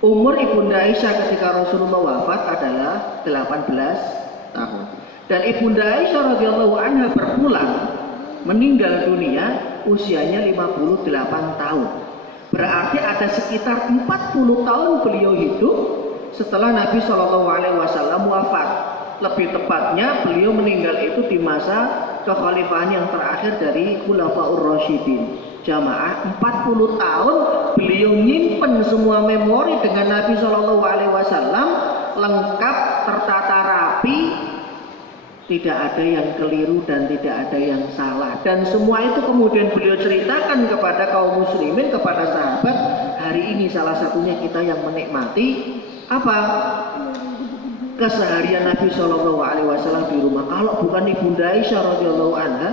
Umur Ibunda Aisyah ketika Rasulullah wafat adalah 18 tahun. Dan Ibunda Aisyah radhiyallahu anha berpulang meninggal dunia usianya 58 tahun. Berarti ada sekitar 40 tahun beliau hidup setelah Nabi SAW wafat. Lebih tepatnya beliau meninggal itu di masa kekhalifahan yang terakhir dari Khulafaur Rasyidin. Jamaah 40 tahun beliau nyimpen semua memori dengan Nabi SAW lengkap, tertata rapi. Tidak ada yang keliru dan tidak ada yang salah. Dan semua itu kemudian beliau ceritakan kepada kaum muslimin, kepada sahabat. Hari ini salah satunya kita yang menikmati apa? Keseharian Nabi SAW di rumah. Kalau bukan Ibunda Aisyah radhiyallahu anha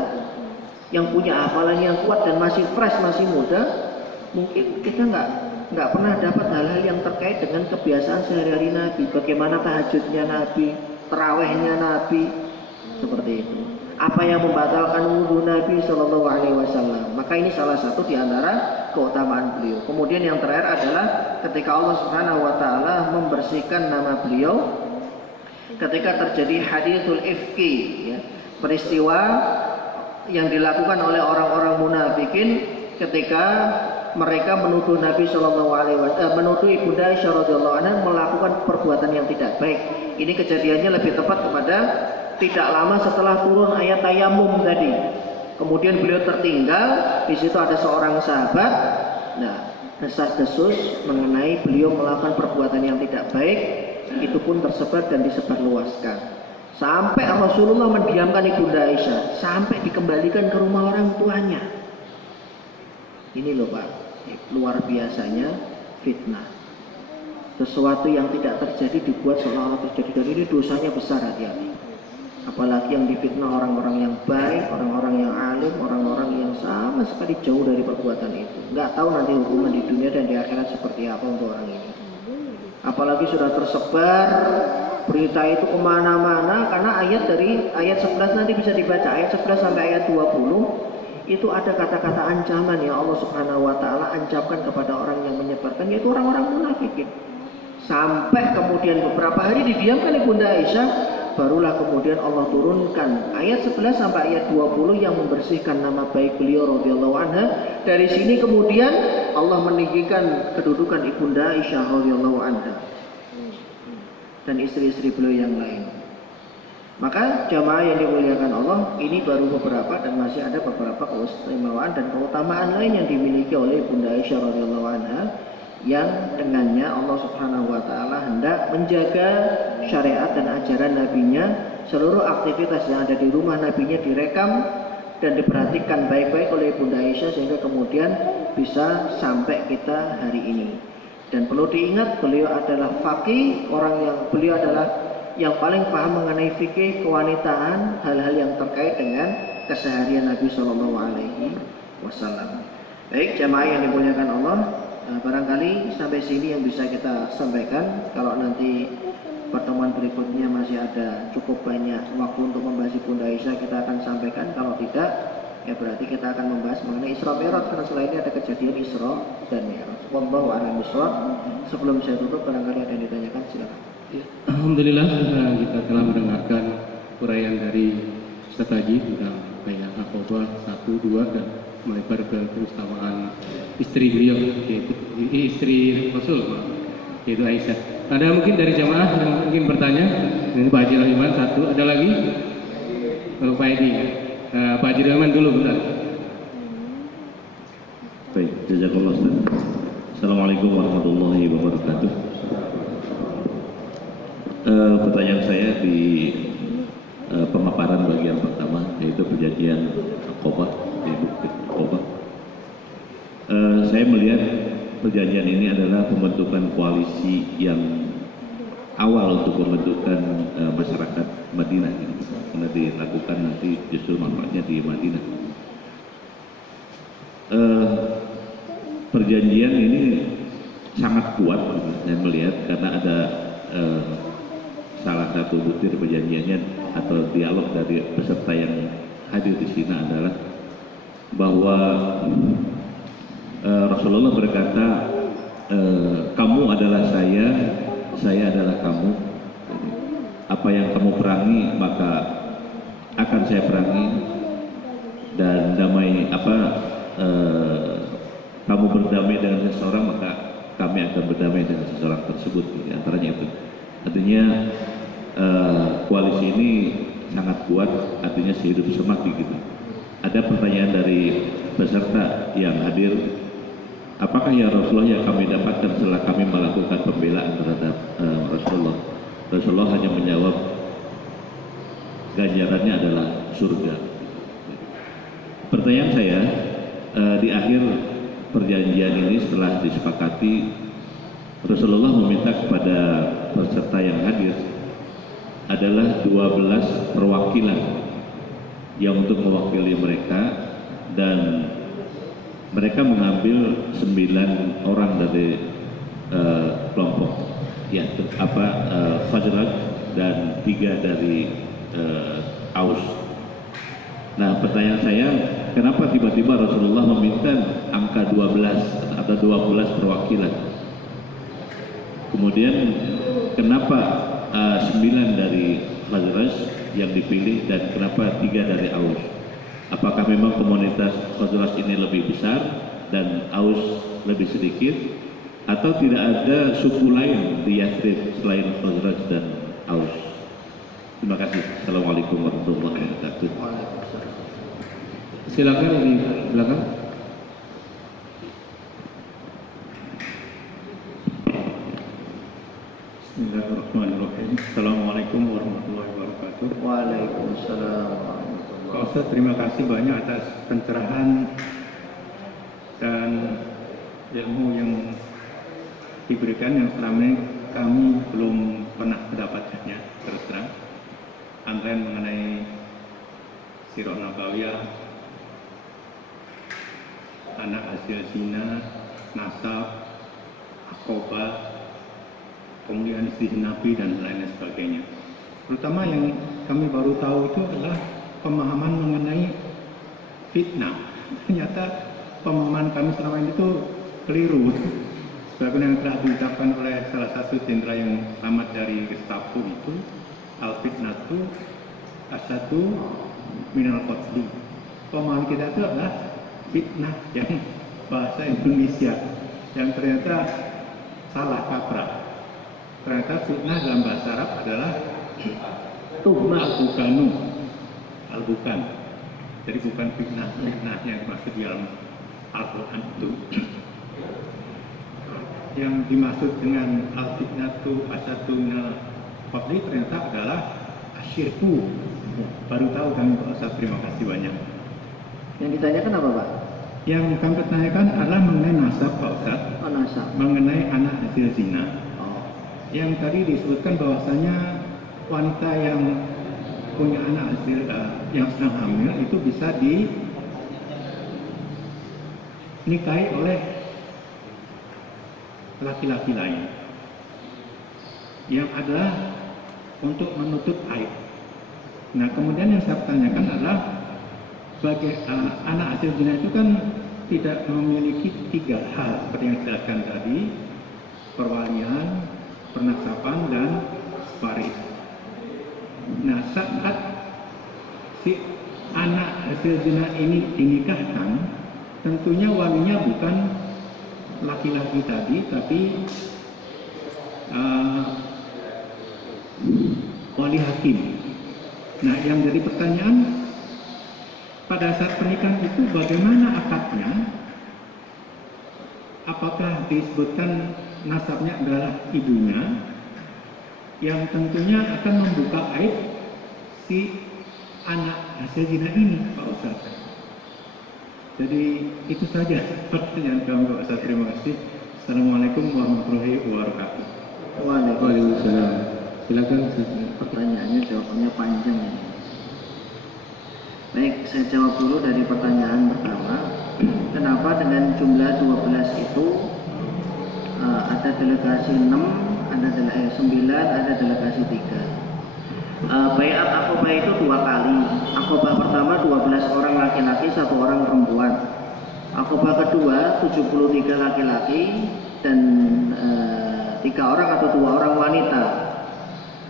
yang punya hafalan yang kuat dan masih fresh, masih muda, mungkin kita nggak pernah dapat hal-hal yang terkait dengan kebiasaan sehari-hari Nabi. Bagaimana tahajudnya Nabi, tarawihnya Nabi. Seperti itu. Apa yang membatalkan wudhu Nabi Shallallahu Alaihi Wasallam. Maka ini salah satu di antara keutamaan beliau. Kemudian yang terakhir adalah ketika Allah Subhanahu Wa Taala membersihkan nama beliau, ketika terjadi hadithul ifki, ya, peristiwa yang dilakukan oleh orang-orang munafikin ketika mereka menuduh Nabi Shallallahu Alaihi Wasallam, menuduh Ibunda Aisyah radhiyallahu anha melakukan perbuatan yang tidak baik. Ini kejadiannya lebih tepat kepada tidak lama setelah turun ayat tayamum tadi. Kemudian beliau tertinggal, di situ ada seorang sahabat. Nah, desas-desus mengenai beliau melakukan perbuatan yang tidak baik, itu pun tersebar dan disebarluaskan. Sampai Rasulullah mendiamkan Ibunda Aisyah, sampai dikembalikan ke rumah orang tuanya. Ini loh Pak, luar biasanya fitnah. Sesuatu yang tidak terjadi dibuat seolah-olah terjadi, dan ini dosanya besar, hati-hati. Apalagi yang difitnah orang-orang yang baik, orang-orang yang alim, orang-orang yang sama sekali jauh dari perbuatan itu. Nggak tahu nanti hukuman di dunia dan di akhirat seperti apa untuk orang ini. Apalagi sudah tersebar berita itu kemana-mana, karena ayat 11 nanti bisa dibaca, ayat 11 sampai ayat 20 itu ada kata-kata ancaman yang Allah Subhanahu Wa Taala ancamkan kepada orang yang menyebarkan, yaitu orang-orang munafikin. Sampai kemudian beberapa hari didiamkan Ibunda Aisyah, barulah kemudian Allah turunkan ayat 11 sampai ayat 20 yang membersihkan nama baik beliau radhiyallahu anha. Dari sini kemudian Allah meninggikan kedudukan Ibunda Aisyah radhiyallahu anha dan istri-istri beliau yang lain. Maka jamaah yang dimuliakan Allah, ini baru beberapa dan masih ada beberapa keistimewaan dan keutamaan lain yang dimiliki oleh Ibunda Aisyah radhiyallahu anha, yang dengannya Allah Subhanahu Wa Taala hendak menjaga syariat dan ajaran Nabi-Nya. Seluruh aktivitas yang ada di rumah Nabi-Nya direkam dan diperhatikan baik-baik oleh Ibunda Aisyah sehingga kemudian bisa sampai kita hari ini. Dan perlu diingat, beliau adalah faqih, beliau adalah yang paling paham mengenai fikih kewanitaan, hal-hal yang terkait dengan keseharian Nabi Shallallahu Alaihi Wasallam. Baik jamaah yang dimuliakan Allah, barangkali sampai sini yang bisa kita sampaikan. Kalau nanti pertemuan berikutnya masih ada cukup banyak waktu untuk membahas Ibunda Aisyah, kita akan sampaikan. Kalau tidak, ya berarti kita akan membahas mengenai Isra Mi'raj, karena selain ini ada kejadian Isra dan Mi'raj. Wallahu a'lam bishawab. Sebelum saya tutup, barangkali ada yang ditanyakan, silakan. Ya, alhamdulillah kita telah mendengarkan uraian dari Ustaz Haji tentang banyak akhwat 1, 2 dan melebar ke keutamaan istri beliau, yaitu istri Rasul, yaitu Aisyah. Ada mungkin dari jamaah yang mungkin bertanya? Ini Pak Haji Rahman 1, ada lagi? Pak Edi, Pak Haji Rahman dulu bentar. Baik, jazakallah Ustaz. Assalamualaikum warahmatullahi wabarakatuh. Pertanyaan saya di pemaparan bagian pertama, yaitu perjanjian Aqabah di Bukit Aqabah. Saya melihat perjanjian ini adalah pembentukan koalisi yang awal untuk pembentukan masyarakat Madinah, karena dilakukan nanti justru manfaatnya di Madinah. perjanjian ini sangat kuat saya melihat karena ada salah satu butir perjanjiannya atau dialog dari peserta yang hadir di sini adalah bahwa Rasulullah berkata, kamu adalah saya adalah kamu. Apa yang kamu perangi maka akan saya perangi, dan kamu berdamai dengan seseorang maka kami akan berdamai dengan seseorang tersebut. Antaranya itu. Artinya koalisi ini sangat kuat, artinya sehidup semati gitu. Ada pertanyaan dari peserta yang hadir, apakah ya Rasulullah yang kami dapatkan setelah kami melakukan pembelaan terhadap Rasulullah? Rasulullah hanya menjawab, ganjarannya adalah surga. Pertanyaan saya, di akhir perjanjian ini setelah disepakati, Rasulullah meminta kepada peserta yang hadir adalah 12 perwakilan yang untuk mewakili mereka, dan mereka mengambil 9 orang dari kelompok Khazraj dan 3 dari Aus. Nah, pertanyaan saya, kenapa tiba-tiba Rasulullah meminta angka 12 atau 12 perwakilan? Kemudian kenapa 9 dari Khazraj yang dipilih dan kenapa 3 dari Aus? Apakah memang komunitas Khazraj ini lebih besar dan Aus lebih sedikit, atau tidak ada suku lain di Yathrib selain Khazraj dan Aus? Terima kasih. Assalamualaikum warahmatullahi wabarakatuh. Silakan di belakang. Bismillahirrahmanirrahim. Assalamualaikum warahmatullahi wabarakatuh. Waalaikumsalam. Pak Ustaz, terima kasih banyak atas pencerahan dan ilmu yang diberikan yang selama ini kami belum pernah mendapatkannya, terus terang. Antara mengenai Sirah Nabawiyah, anak hasil zina, nasab, akobah, kemudian istri Nabi dan lain sebagainya. Terutama yang kami baru tahu itu adalah pemahaman mengenai fitnah. Ternyata pemahaman kami selama ini itu keliru. Sebagaimana yang telah diucapkan oleh salah satu jenderal yang selamat dari Gestapo itu, al-fitnatu asatu minal qatli. Pemahaman kita itu adalah fitnah yang bahasa Indonesia yang ternyata salah kaprah. Ternyata fitnah dalam bahasa Arab adalah al-bukan. Jadi bukan fitnah yang dimaksud di dalam Al-Quran itu. Yang dimaksud dengan al-fitnatu asatu minal qatli ternyata adalah asyirku. Baru tahu kami Pak Ustaz, terima kasih banyak. Yang ditanyakan apa Pak? Yang kami pertanyakan adalah mengenai nasab Pak Ustaz. Oh, nasab. Mengenai anak hasil zina. Oh. Yang tadi disebutkan bahwasanya wanita yang punya anak hasil yang sedang hamil itu bisa dinikahi oleh laki-laki lain yang adalah untuk menutup aib. Nah, kemudian yang saya tanyakan adalah sebagai anak hasil zina itu kan tidak memiliki 3 hal seperti yang dijelaskan tadi: perwalian, pernasaban, dan waris. Nah, saat si anak hasil zina ini dinikahkan, tentunya walinya bukan laki-laki tadi, tapi wali hakim. Nah, yang jadi pertanyaan, pada saat pernikahan itu bagaimana akadnya? Apakah disebutkan nasabnya adalah ibunya, yang tentunya akan membuka aib si anak hasil zina ini, Pak Ustaz? Jadi itu saja pertanyaan kami Pak Ustaz. Terima kasih. Assalamualaikum warahmatullahi wabarakatuh. Waalaikumsalam. Silakan. Pertanyaannya jawabannya panjang ini. Baik, saya jawab dulu dari pertanyaan pertama. kenapa dengan jumlah 12 itu ada delegasi 6, ada 9, ada delegasi 3. Baiat Aqobah itu 2 kali. Aqobah pertama 12 orang laki-laki, 1 orang perempuan. Aqobah kedua 73 laki-laki dan 3 orang atau 2 orang wanita,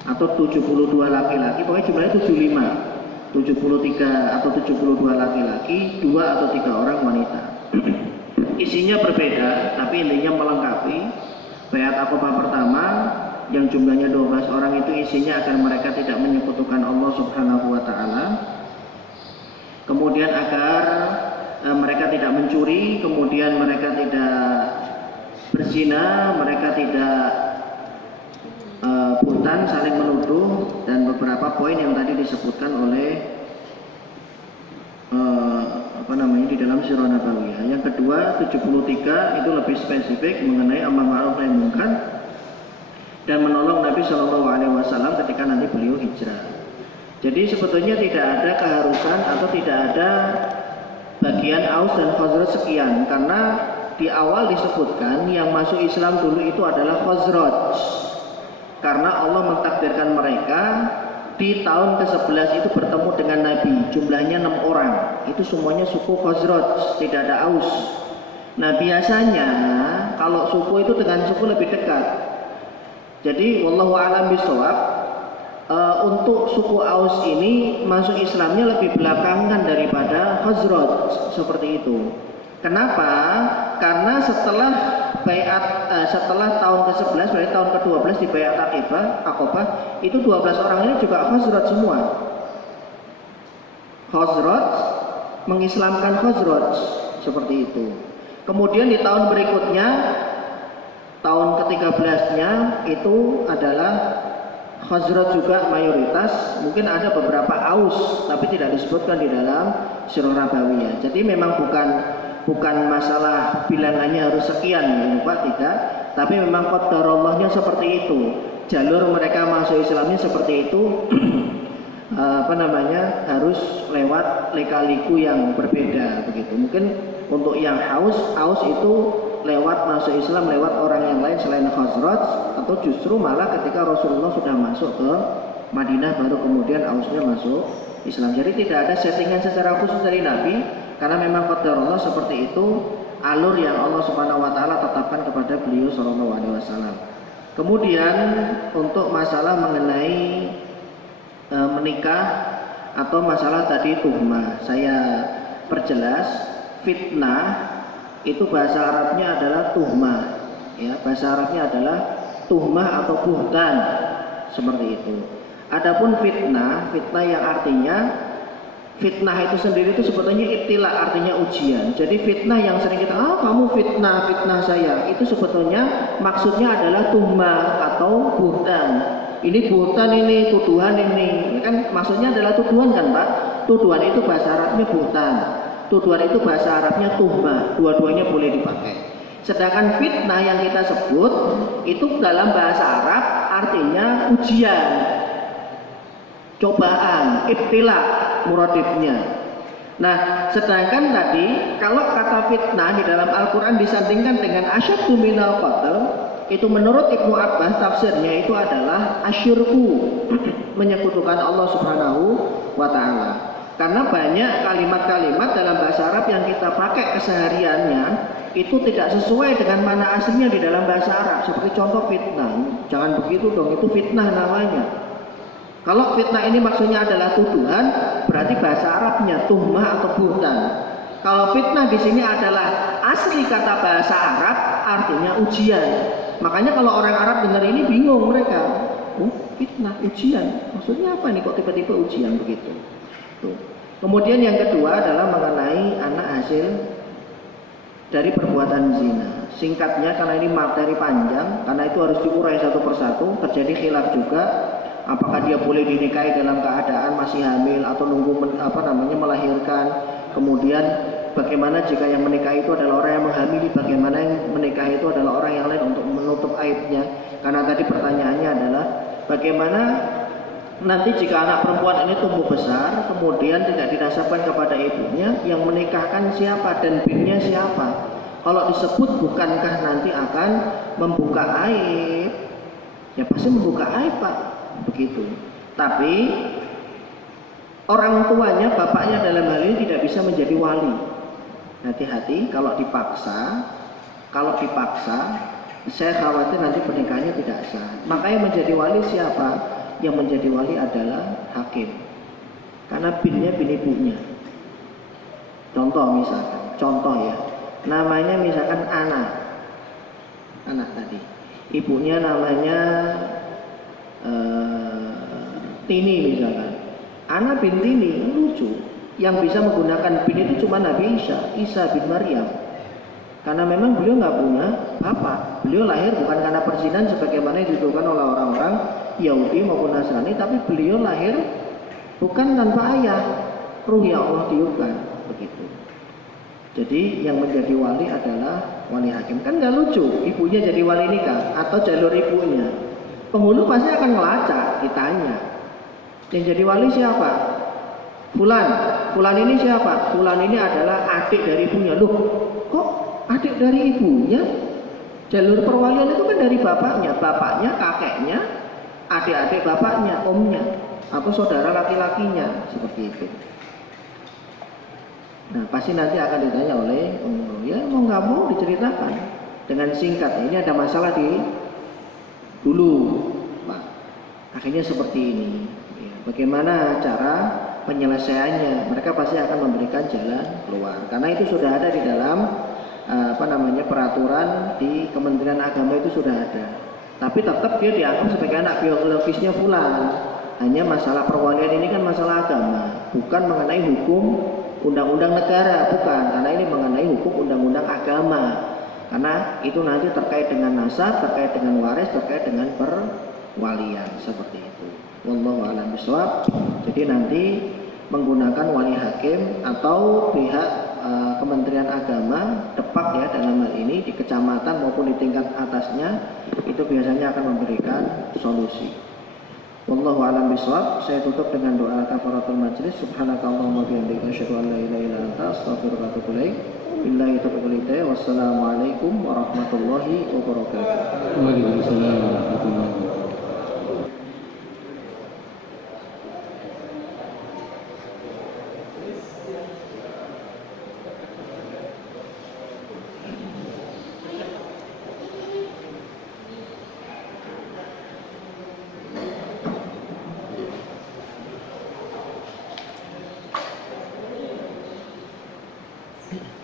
atau 72 laki-laki, pokoknya jumlahnya 75. 73 atau 72 laki-laki, 2 atau 3 orang wanita. Isinya berbeda, tapi intinya melengkapi. Baiat Aqobah pertama yang jumlahnya 12 orang itu isinya agar mereka tidak menyekutukan Allah Subhanahu wa taala. Kemudian agar mereka tidak mencuri, kemudian mereka tidak berzina, mereka tidak buhtan, saling menuduh, dan beberapa poin yang tadi disebutkan oleh di dalam Sirah Nabawiyah. Yang kedua 73 itu lebih spesifik mengenai amar ma'ruf nahi munkar dan menolong Nabi Shallallahu Alaihi Wasallam ketika nanti beliau hijrah. Jadi sebetulnya tidak ada keharusan atau tidak ada bagian Aus dan Khazraj sekian, karena di awal disebutkan yang masuk Islam dulu itu adalah Khazraj, karena Allah mentakdirkan mereka di tahun ke-11 itu bertemu dengan Nabi, jumlahnya 6 orang, itu semuanya suku Khazraj, tidak ada Aus. Nah biasanya kalau suku itu dengan suku lebih dekat. Jadi wallahu a'lam bishawab, untuk suku Aus ini masuk Islamnya lebih belakangan daripada Khazraj, seperti itu. Kenapa? Karena setelah setelah tahun ke-11, berarti tahun ke-12 di Baiat Aqobah, itu 12 orang ini juga Khazraj semua. Khazraj mengislamkan Khazraj, seperti itu. Kemudian di tahun berikutnya, tahun ke-13-nya itu adalah Khazraj juga mayoritas, mungkin ada beberapa Aus, tapi tidak disebutkan di dalam Sirah Nabawiyah. Jadi memang bukan masalah bilangannya harus sekian, ya, Pak, tidak. Tapi memang qadarallahnya seperti itu. Jalur mereka masuk Islamnya seperti itu. Harus lewat lika-liku yang berbeda, begitu. Mungkin untuk yang Aus itu lewat masuk Islam lewat orang yang lain selain Khazraj, atau justru malah ketika Rasulullah sudah masuk ke Madinah baru kemudian Ausnya masuk Islam. Jadi tidak ada settingan secara khusus dari Nabi, karena memang qadarullah seperti itu, alur yang Allah Subhanahu wa taala tetapkan kepada beliau sallallahu alaihi wasallam. Kemudian untuk masalah mengenai menikah atau masalah tadi tuhmah, saya perjelas, fitnah itu bahasa Arabnya adalah tuhmah, ya, bahasa Arabnya adalah tuhmah atau buhtan, seperti itu. Adapun fitnah yang artinya, fitnah itu sendiri itu sebetulnya ibtila, artinya ujian. Jadi fitnah yang sering kita, kamu fitnah saya, itu sebetulnya maksudnya adalah tuhmah atau buhtan. Ini buhtan, ini tuduhan, ini kan maksudnya adalah tuduhan kan, Pak? Tuduhan itu bahasa Arabnya buhtan, tuduhan itu bahasa Arabnya tuhmah, dua-duanya boleh dipakai. Sedangkan fitnah yang kita sebut itu dalam bahasa Arab artinya ujian, cobaan, ibtila muradifnya. Nah, sedangkan tadi kalau kata fitnah di dalam Al-Quran disandingkan dengan asyaddu minal qatl, itu menurut Ibnu Abbas tafsirnya itu adalah asyirku, menyekutukan Allah Subhanahu wa ta'ala. Karena banyak kalimat-kalimat dalam bahasa Arab yang kita pakai kesehariannya itu tidak sesuai dengan mana aslinya di dalam bahasa Arab. Seperti contoh fitnah, jangan begitu dong, itu fitnah namanya. Kalau fitnah ini maksudnya adalah tuduhan, berarti bahasa Arabnya tuhmah atau buhtan. Kalau fitnah di sini adalah asli kata bahasa Arab, artinya ujian. Makanya kalau orang Arab dengar ini bingung mereka. Fitnah, ujian, maksudnya apa nih kok tiba-tiba ujian begitu? Tuh. Kemudian yang kedua adalah mengenai anak hasil dari perbuatan zina. Singkatnya, karena ini materi panjang, karena itu harus diurai satu persatu, terjadi khilaf juga. Apakah dia boleh dinikahi dalam keadaan masih hamil atau nunggu melahirkan? Kemudian bagaimana jika yang menikahi itu adalah orang yang menghamili? Bagaimana yang menikahi itu adalah orang yang lain untuk menutup aibnya? Karena tadi pertanyaannya adalah bagaimana nanti jika anak perempuan ini tumbuh besar, kemudian tidak dinasabkan kepada ibunya, yang menikahkan siapa dan binnya siapa? Kalau disebut bukankah nanti akan membuka aib? Ya pasti membuka aib Pak, begitu. Tapi orang tuanya, bapaknya dalam hal ini tidak bisa menjadi wali. Hati-hati kalau dipaksa, saya khawatir nanti pernikahannya tidak sah. Makanya menjadi wali siapa? Yang menjadi wali adalah hakim. Karena binnya bin ibunya. Contoh ya. Namanya misalkan anak tadi. Ibunya namanya Tini misalkan. Ana bin Tini, lucu. Yang bisa menggunakan bin itu cuma Nabi Isa bin Maryam. Karena memang beliau nggak punya bapak. Beliau lahir bukan karena perzinahan sebagaimana yang dituduhkan oleh orang-orang Yahudi maupun Nasrani, tapi beliau lahir bukan tanpa ayah. Ruh ya Allah tiupkan, begitu. Jadi yang menjadi wali adalah wali hakim. Kan nggak lucu, ibunya jadi wali nikah atau jalur ibunya. Penghulu pasti akan melacak, ditanya. Yang jadi wali siapa? Fulan ini siapa? Fulan ini adalah adik dari ibunya. Loh, kok adik dari ibunya? Jalur perwalian itu kan dari bapaknya, kakeknya, adik-adik bapaknya, omnya, atau saudara laki-lakinya, seperti itu. Nah, pasti nanti akan ditanya oleh penghulu. Ya, mau nggak mau diceritakan dengan singkat. Ini ada masalah di dulu, Pak. Akhirnya seperti ini. Ya, bagaimana cara penyelesaiannya? Mereka pasti akan memberikan jalan keluar. Karena itu sudah ada di dalam peraturan di Kementerian Agama itu sudah ada. Tapi tetap dia dianggap sebagai anak biologisnya fulan. Hanya masalah perwalian ini kan masalah agama, bukan mengenai hukum undang-undang negara, bukan. Karena ini mengenai hukum undang-undang agama. Karena itu nanti terkait dengan nasab, terkait dengan waris, terkait dengan perwalian, seperti itu. Wallahu a'lam bishawab. Jadi nanti menggunakan wali hakim atau pihak Kementerian Agama, Depak ya dalam hal ini di kecamatan maupun di tingkat atasnya, itu biasanya akan memberikan solusi. Wallahu a'lam bishawab. Saya tutup dengan doa kafaratul majlis. Subhanakallahumma wa bihamdika asyhadu an la ilaha illa anta astaghfiruka wa atubu ilaik. Billahi taufiq wal hidayah. Wassalamualaikum warahmatullahi wabarakatuh. Waalaikumsalam warahmatullahi wabarakatuh. Thank you.